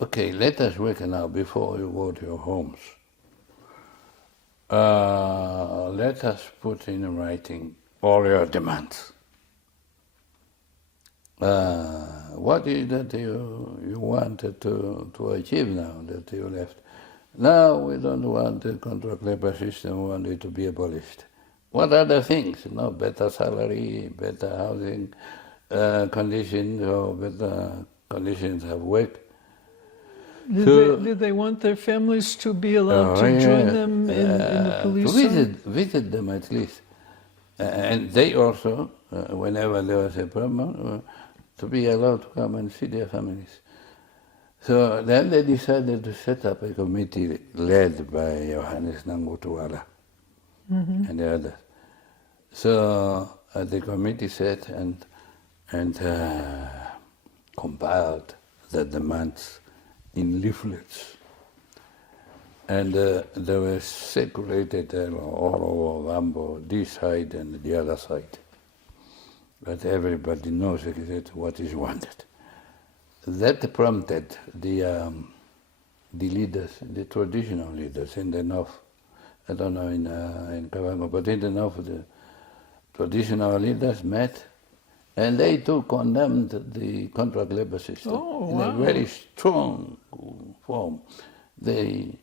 okay, let us work now before you go to your homes. Let us put in writing all your demands. What is that you wanted to achieve now that you left? Now we don't want the contract labor system, we want it to be abolished. What other things? Better salary, better housing conditions, or better conditions of work. Did they want their families to be allowed to join them in the police? To visit them at least. And they also, whenever there was a problem, to be allowed to come and see their families. So then they decided to set up a committee led by Johannes Nangutuala and the others. So the committee sat and compiled the demands in leaflets, and they were circulated all over Vambo, this side and the other side. But everybody knows exactly what is wanted. That prompted the leaders, the traditional leaders in the north. I don't know in Kavango, but in the north, the traditional leaders met. And they too condemned the contract labor system in a very strong form. They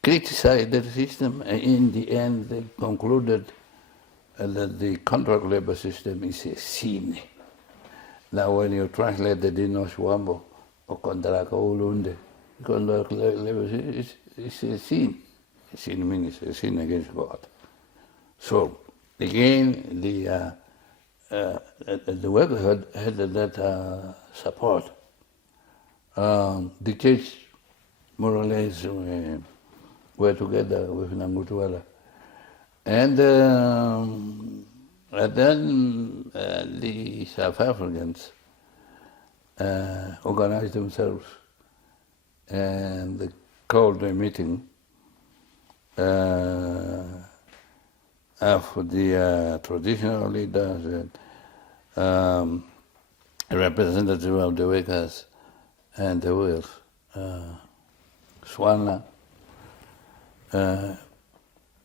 criticized the system, and in the end they concluded that the contract labor system is a sin. Now when you translate the Dinos Wambo or Kondraka Ulunde, contract labor is a sin. A sin means a sin against God. So again, the worker had that support. The church, more or less, were together with Nangutuala. And then the South Africans organized themselves and they called a meeting for the traditional leaders and a representative of the workers and the Wills, Swana,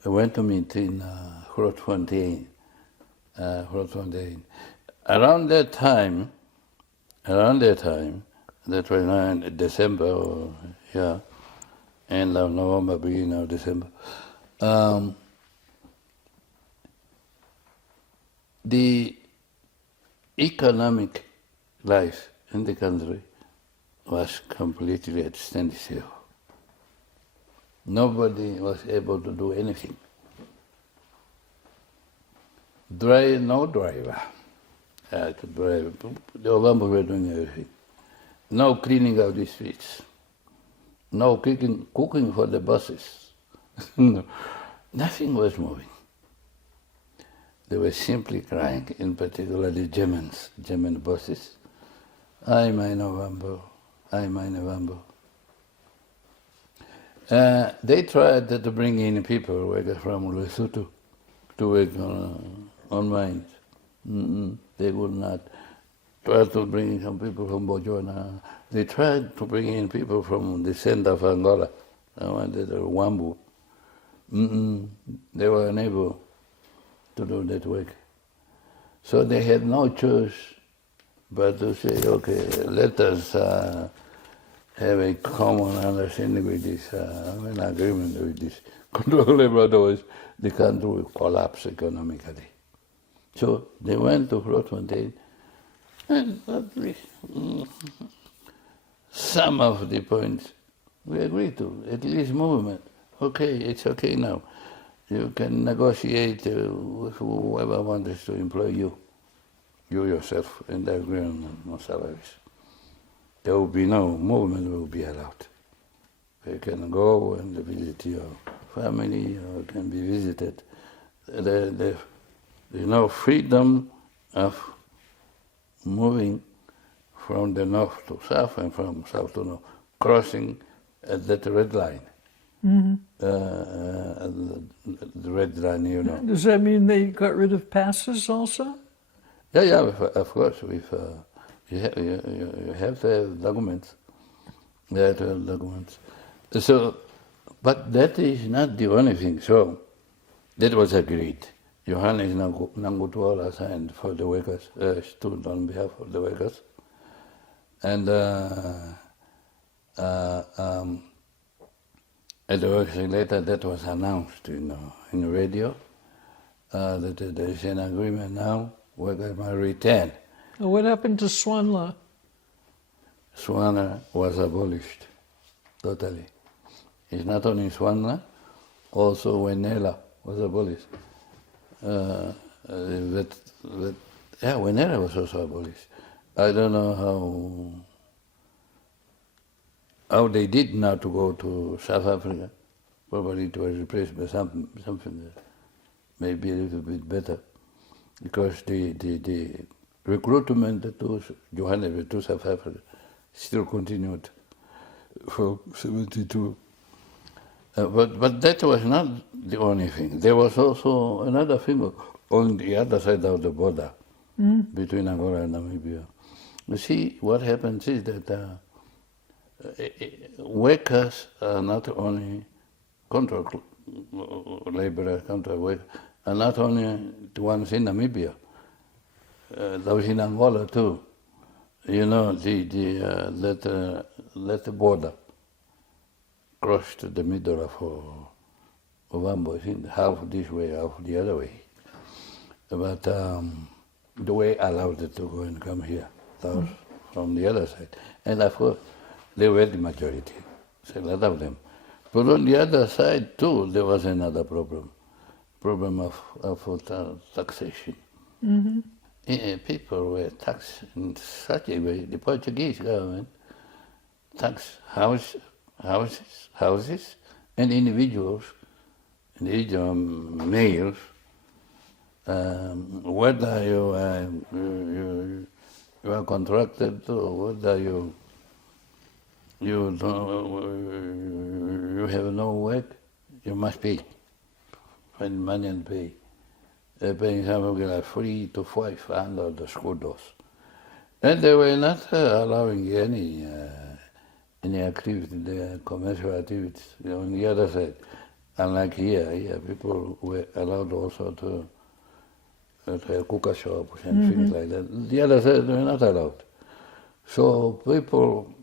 I went to meet in Grootfontein. Around that time, that was in December, end of November, beginning of December, the economic life in the country was completely at standstill. Nobody was able to do anything. No driver could drive. The Obama were doing everything. No cleaning of the streets. No cooking for the buses. No. Nothing was moving. They were simply crying, in particular the German buses. Ai mai November, ai mai November. They tried to bring in people workers from Lesotho to work on mines. They would not. Tried to bring in some people from Botswana. They tried to bring in people from the center of Angola. I wanted Wambu. They were unable to do that work. So they had no choice but to say, okay, let us have a common understanding with this, an agreement with this control labor, otherwise the country will collapse economically. So they went to Grootfontein, and some of the points we agreed to, at least movement. Okay, it's okay now. You can negotiate with whoever wants to employ you yourself, and agree on salaries. There will be no movement will be allowed. You can go and visit your family, or can be visited. There's no freedom of moving from the north to south and from south to north, crossing at that red line. The red line, you know. Does that mean they got rid of passes also? Yeah, of course. You have to have documents. You have to have documents. So, but that is not the only thing. So, that was agreed. Johannes Nangutuola signed for the workers, stood on behalf of the workers. And at the workers later, that was announced in the radio, that there is an agreement now, workers might return. What happened to Swanla? Swanla was abolished, totally. It's not only Swanla, also Wenela was abolished. Wenela was also abolished. I don't know how they did now to go to South Africa. Probably it was replaced by something that maybe a little bit better, because the recruitment to Johannesburg to South Africa still continued for 72. But that was not the only thing. There was also another thing on the other side of the border between Angola and Namibia. You see, what happens is that workers are not only contract laborers, contract workers, are not only the ones in Namibia, those in Angola too. You know, let the border crossed the middle of Ovambo, half this way, half the other way. But the way allowed it to go and come here, those from the other side. And of course, they were the majority, so a lot of them. But on the other side too, there was another problem of taxation. People were taxed in such a way. The Portuguese government taxed houses and individuals males, whether you are contracted or whether you have no work, you must pay. Find money and pay. They're paying something like $300 to $500 the school doors. And they were not allowing any activity, commercial activities on the other side. Unlike here people were allowed also to have cooker shops and things like that. The other side were not allowed. So people,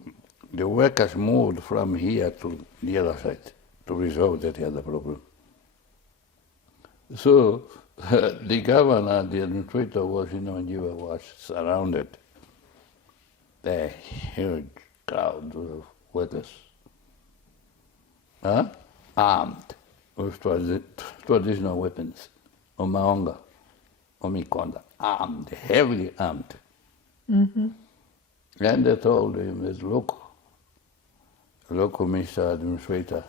the workers moved from here to the other side to resolve that other problem. So the governor, the administrator was in Nigeria, was surrounded by a huge crowd of workers, armed with traditional weapons, omaonga, omikonda, armed, heavily armed. And they told him that, look, Mr. Administrator,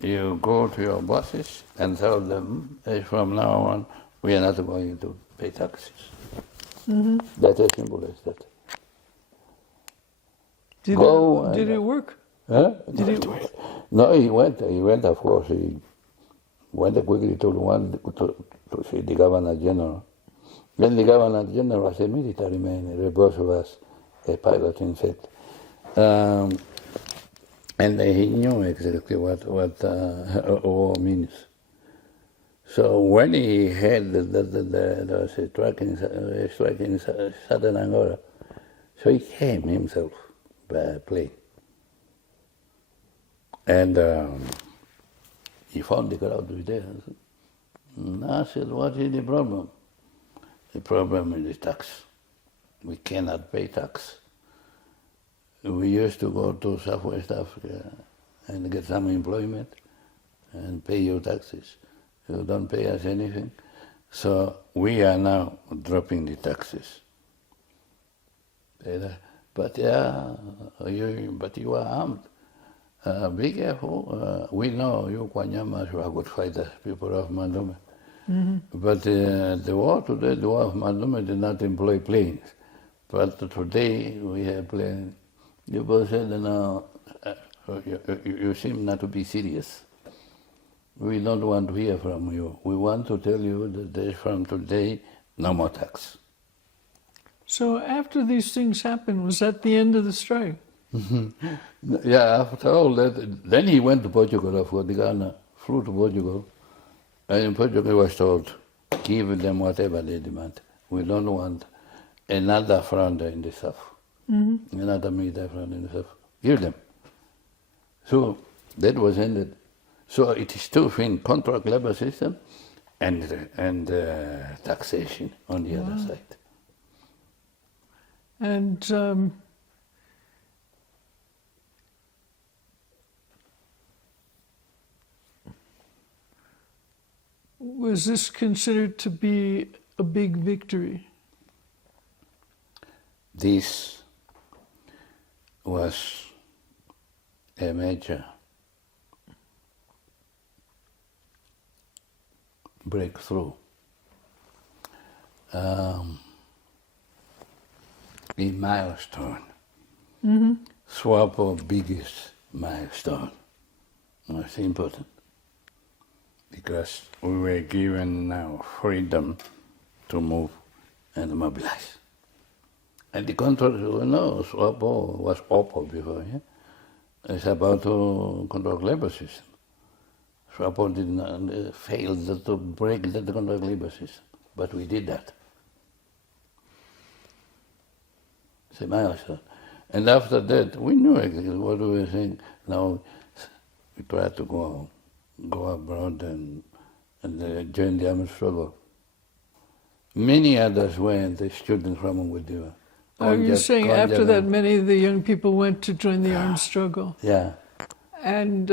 you go to your bosses and tell them, from now on, we are not going to pay taxes. That's as simple as that. Did it work? Huh? Did it work? No, he went, of course. He went quickly to see the Governor General. Then the Governor General was a military man, the boss was a pilot in fact. And he knew exactly what war means. So when he heard that there was a strike in southern Angola, so he came himself by plane. And he found the crowd was there. And I said, what is the problem? The problem is the tax. We cannot pay tax. We used to go to Southwest Africa and get some employment and pay your taxes. You don't pay us anything. So we are now dropping the taxes. But you are armed. Be careful. We know you Kwanyamas are good fighters, people of Mandome. But the war today, the war of Mandome did not employ planes. But today we have planes. You both said, no, you seem not to be serious. We don't want to hear from you. We want to tell you that from today, no more tax. So after these things happened, was that the end of the strike? Yeah, after all that, then he went to Portugal, of course. The governor flew to Portugal, and in Portugal he was told, give them whatever they demand. We don't want another front in the south, another military front in the south. Give them. So that was ended. So it is two things, contract labor system and taxation on the other side. And was this considered to be a big victory? This was a major breakthrough. A milestone. SWAPO's biggest milestone. Most important. Because we were given now freedom to move and mobilize. And the contract, no, SWAPO was OPO before, yeah? It's about to contract labor system. SWAPO did not fail to break the contract labor system, but we did that. It's a milestone. And after that, we knew exactly what we were saying. Now we try to go abroad and join the armed struggle. Many others went, the students from Mugwediwa. Are you saying after that many of the young people went to join the armed struggle? Yeah. And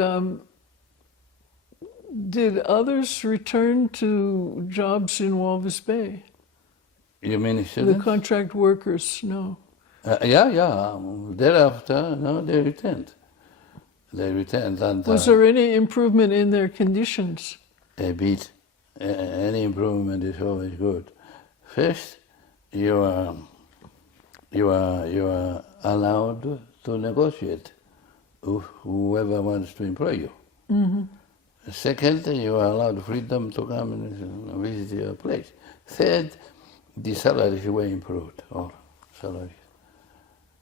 did others return to jobs in Walvis Bay? You mean students? The contract workers, no. Yeah. Thereafter, no, they returned. They returned. And, was there any improvement in their conditions? A bit. Any improvement is always good. First, you are allowed to negotiate with whoever wants to employ you. Second, you are allowed freedom to come and visit your place. Third, the salaries were improved, all salaries.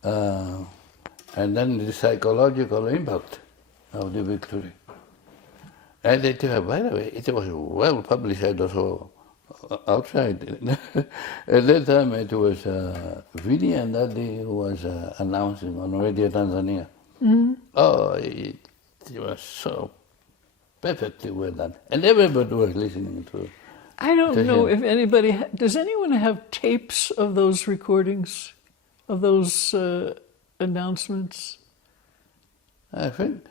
And then the psychological impact of the victory. And they tell her, by the way, it was well publicized also outside. At that time, it was Vicki and Daddy who was announcing on Radio Tanzania. Oh, it was so perfectly well done. And everybody was listening to I don't know him. if anybody, does anyone have tapes of those recordings, of those announcements? I think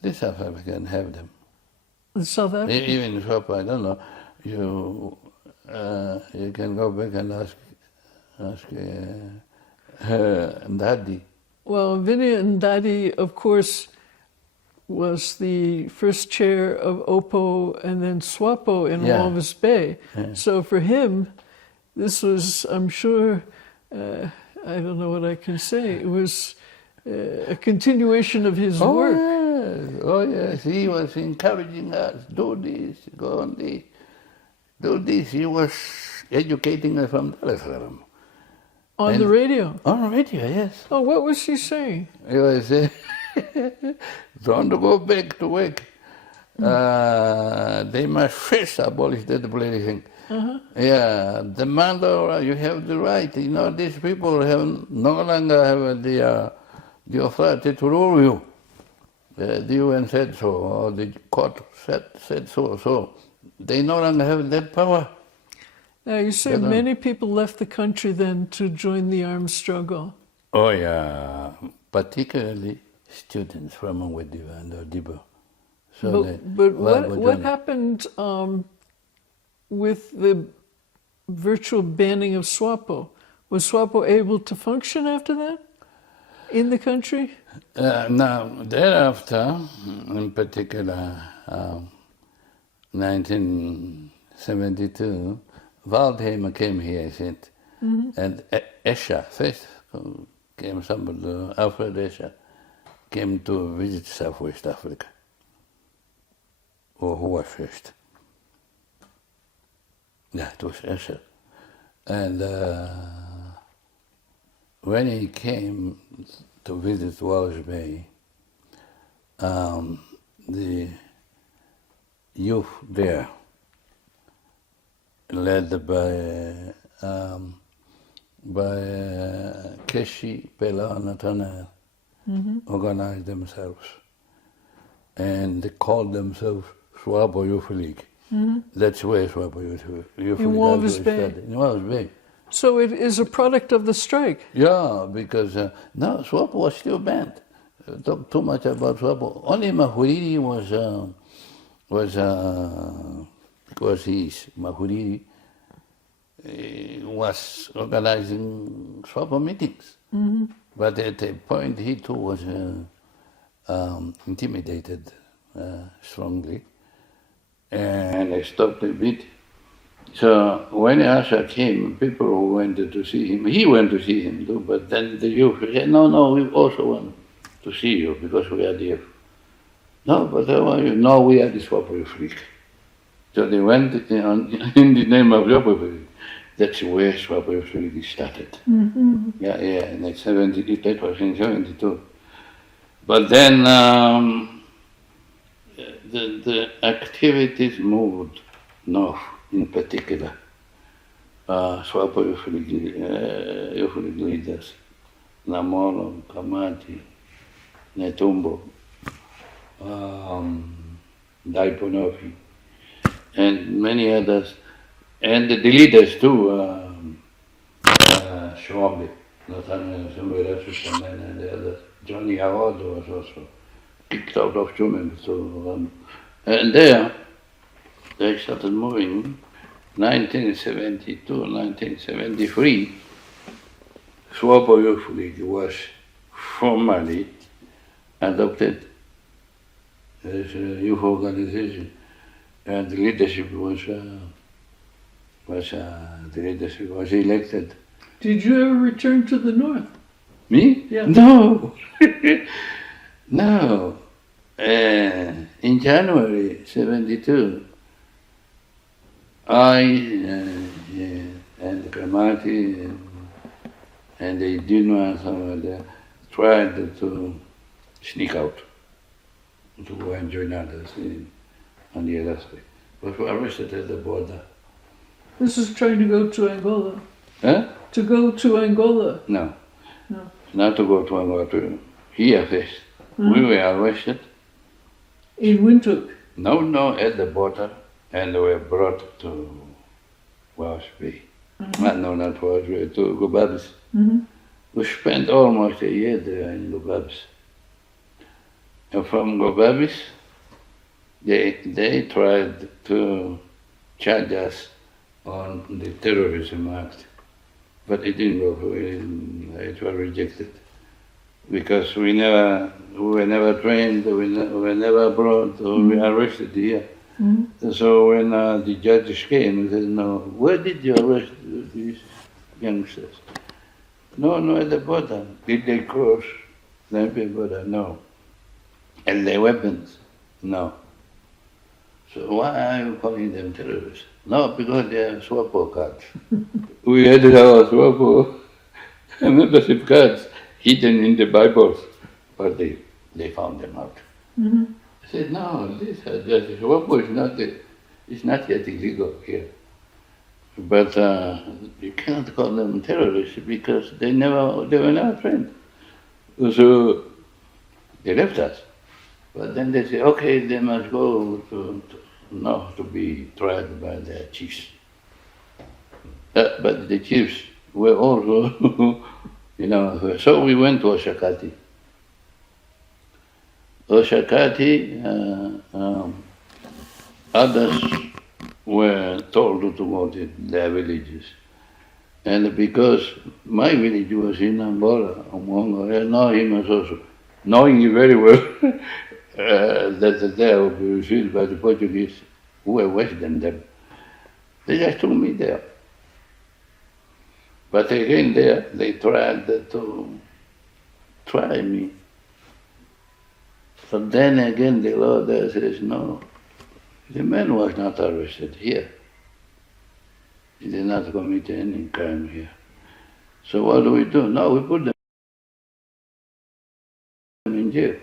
the South African have them. In South Africa? Even in shop, I don't know. You can go back and ask Daddy. Well, Vinny and Daddy, of course, was the first chair of OPPO and then SWAPO in Walvis Bay. Yeah. So for him, this was, I'm sure, I don't know what I can say, it was a continuation of his work. Yes. Oh, yes. He was encouraging us, do this, go on this, do this. He was educating us from Dar es Salaam. On the radio? On the radio, yes. Oh, what was he saying? He was don't go back to work. They must first abolish that bloody thing. Yeah, the mother, you have the right. You know, these people have no longer have the authority to rule you. The UN said so, or the court said so. So they no longer have that power. Now, you say many people left the country then to join the armed struggle. Oh, yeah, particularly students from Nwediva and Odibo. So But what happened with the virtual banning of SWAPO? Was SWAPO able to function after that in the country? Now, thereafter, in particular, 1972, Waldheimer came here, I said, and Escher, first came somebody, Alfred Escher, came to visit Southwest Africa. Or who was first? Yeah, it was Escher. And when he came to visit Walvis Bay, the youth there, led by Keshi, Pela, and Nathanael, organized themselves. And they called themselves SWAPO Youth League. That's where SWAPO Youth League In Walvis Bay? In Walvis Bay. So it is a product of the strike? Yeah, because no, SWAPO was still banned. Talk too much about SWAPO. Only Mahuriri because Mahuriri was organizing SWAPO meetings. But at a point he too was intimidated strongly, and I stopped a bit. So when Asha came, people who wanted to see him, he went to see him too, but then the youth said, no, we also want to see you because we are the youth. No, but I want you. No, we are the SWAPO Freak. So they went in the name of SWAPO Freak. That's where SWAPO Freak started. Yeah, and that was in 72. But then the activities moved north in particular. SWAPO Youth League leaders, Namolo, Kamati, Netumbo, Daiponofi, and many others, and the leaders too, Shwambi, Nathaniel Sumberasu, and the others. Johnny Howard was also kicked out of Tumen. So, and there, they started moving. 1972, 1973, SWAPO Youth League was formally adopted as a youth organization, and the leadership was elected. Did you ever return to the north? Me? Yeah. No. No. In January 72, I and Kamati and the Dinwa tried to sneak out to go and join others on the other side. We were arrested at the border. This is trying to go to Angola. Huh? To go to Angola. No. No. Not to go to Angola, to here first. We were arrested. In Windhoek. No, at the border, and we were brought to Walsh Bay. No, not Walsh Bay, to Gobabis. We spent almost a year there in Gobabis. And from Gobabis, they tried to charge us on the terrorism act, but it didn't go. It was rejected because we were never trained, we were never brought, we were arrested here. So when the judges came, he said, "No, where did you arrest these youngsters?" No, at the border. Did they cross the border? No. And their weapons? No. So why are you calling them terrorists? No, because they are SWAPO cards. We had our SWAPO membership cards hidden in the Bibles, but they found them out. I said, no, these are just, SWAPO is not yet illegal here. But you cannot call them terrorists because they were never trained. So they left us. But then they say, okay, they must go to be tried by their chiefs. But the chiefs were also, so we went to Oshakati. Others were told to go to their villages. And because my village was in Angola, now he must also, knowing very well that they would be refused by the Portuguese, who were worse than them. They just took me there. But again there, they tried to try me. But then again the law there says, no, the man was not arrested here. He did not commit any crime here. So what do? Now we put them in jail.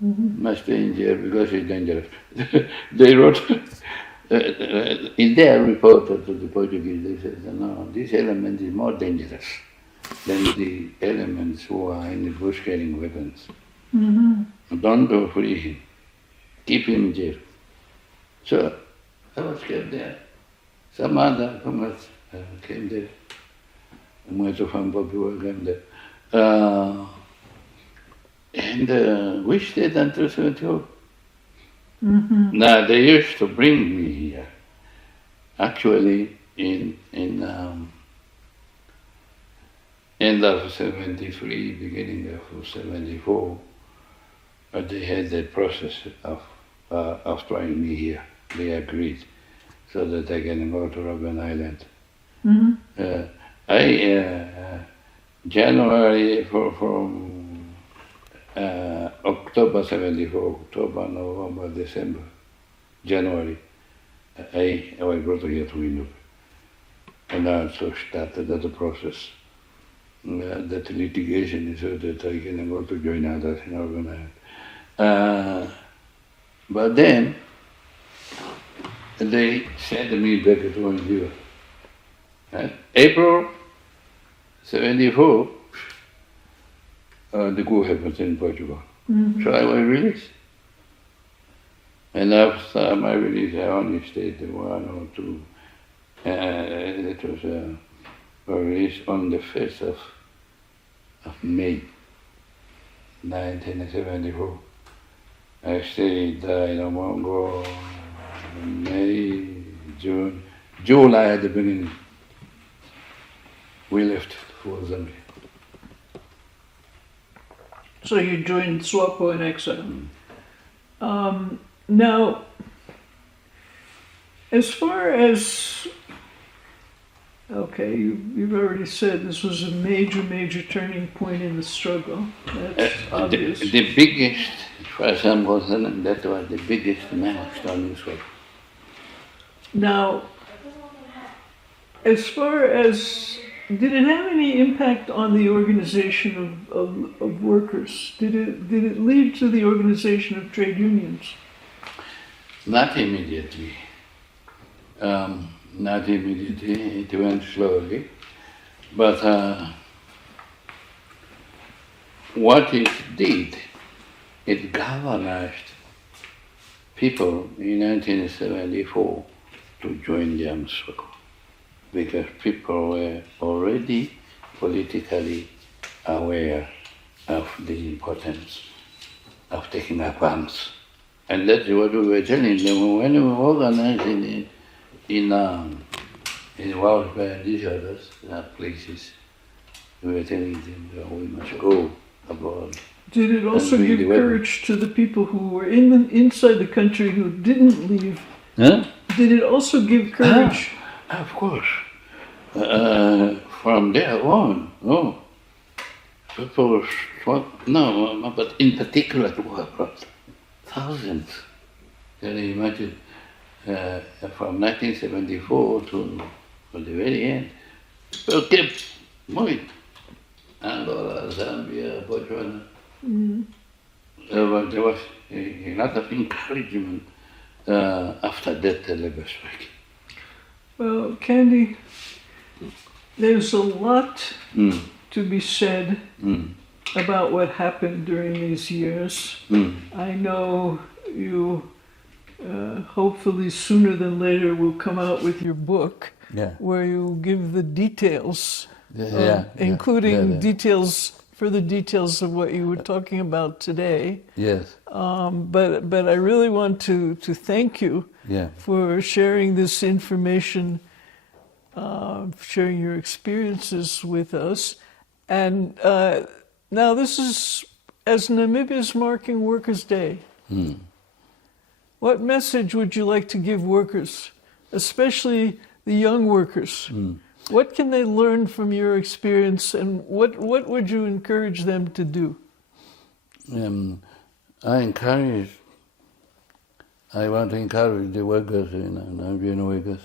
Must stay in jail because it's dangerous. They wrote in their report to the Portuguese, they said, no, this element is more dangerous than the elements who are in the bush carrying weapons. Don't free him. Keep him in jail. So I was kept there. Some other comrades came there. Muito from Papua came there. And we stayed until 74. Now they used to bring me here. Actually, in end of 73, beginning of 74, they had that process of trying me here. They agreed so that I can go to Robben Island. January from October 74, October, November, December, January, I was brought here to Windhoek. And I also started that process, that litigation, so that I can go to join others in Robben Island. But then, they sent me back to Angola. April 74, the coup happened in Portugal. So I was released. And after my release, I only stayed 1 or 2. It was released on the 1st of May, 1974. I stayed in Mongo, May, June, July at the beginning. We left for Zambia. So you joined SWAPO in exile. Now, as far as, okay, you've already said this was a major turning point in the struggle. That's obvious. The biggest, as far as I'm concerned, that was the biggest milestone in SWAPO. Now, as far as, did it have any impact on the organization of workers? Did it lead to the organization of trade unions? Not immediately. Not immediately. It went slowly. But what it did, it galvanized people in 1974 to join the armed struggle, because people were already politically aware of the importance of taking up arms. And that's what we were telling them when we organized in warfare and these others places. We were telling them that we must go abroad. Did it also give courage to the people who were inside the country who didn't leave? Huh? Did it also give courage? Of course. From there on, no. People no, but in particular to abroad. Thousands. Can you imagine? From 1974 to the very end, people kept moving. Angola, Zambia, Botswana. There was a lot of encouragement after that labor strike. Well, Kandy, there's a lot to be said about what happened during these years. I know you hopefully sooner than later will come out with your book, where you give the details, including details, further details of what you were talking about today. Yes. But I really want to thank you for sharing this information, sharing your experiences with us. And now this is, as Namibia is marking Workers' Day, what message would you like to give workers, especially the young workers? What can they learn from your experience, and what would you encourage them to do? I want to encourage the workers, Namibian workers,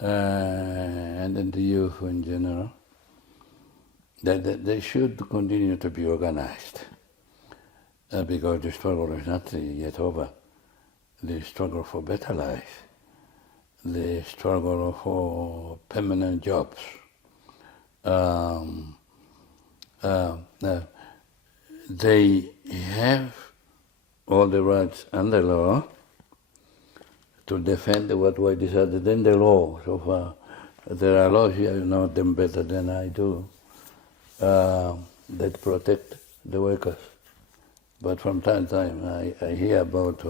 and then the youth in general, that they should continue to be organized, because the struggle is not yet over. The struggle for better life, the struggle for permanent jobs. They have all the rights under law to defend what was decided in the law. So far, there are laws here, you know them better than I do, that protect the workers. But from time to time, I hear about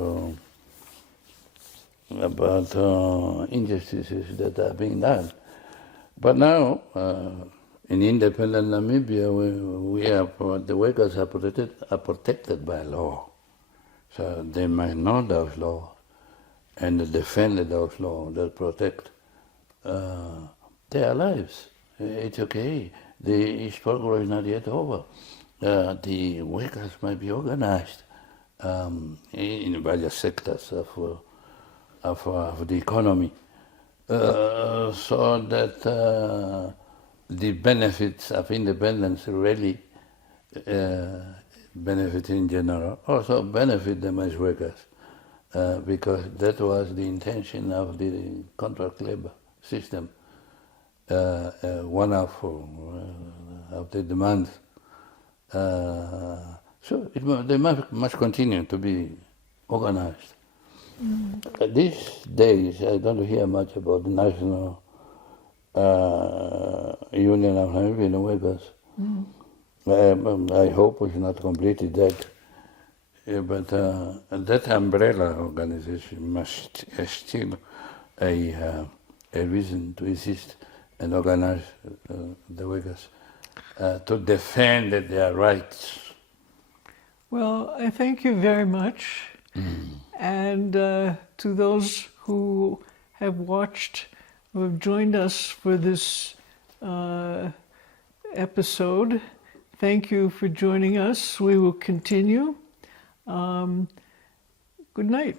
injustices that are being done. But now, in independent Namibia, the workers are protected by law. So they might know those laws and defend those laws that protect their lives. It's okay. The struggle is not yet over. The workers might be organized in various sectors of the economy, so that the benefits of independence really benefit in general, also benefit them as workers, because that was the intention of the contract labor system. One of the demands. So they must continue to be organized. These days, I don't hear much about the National Union of Namibian Workers. I hope it's not completely dead. But that umbrella organization must still a reason to exist and organize the workers to defend their rights. Well, I thank you very much. And to those who have watched, who have joined us for this episode, thank you for joining us. We will continue. Good night.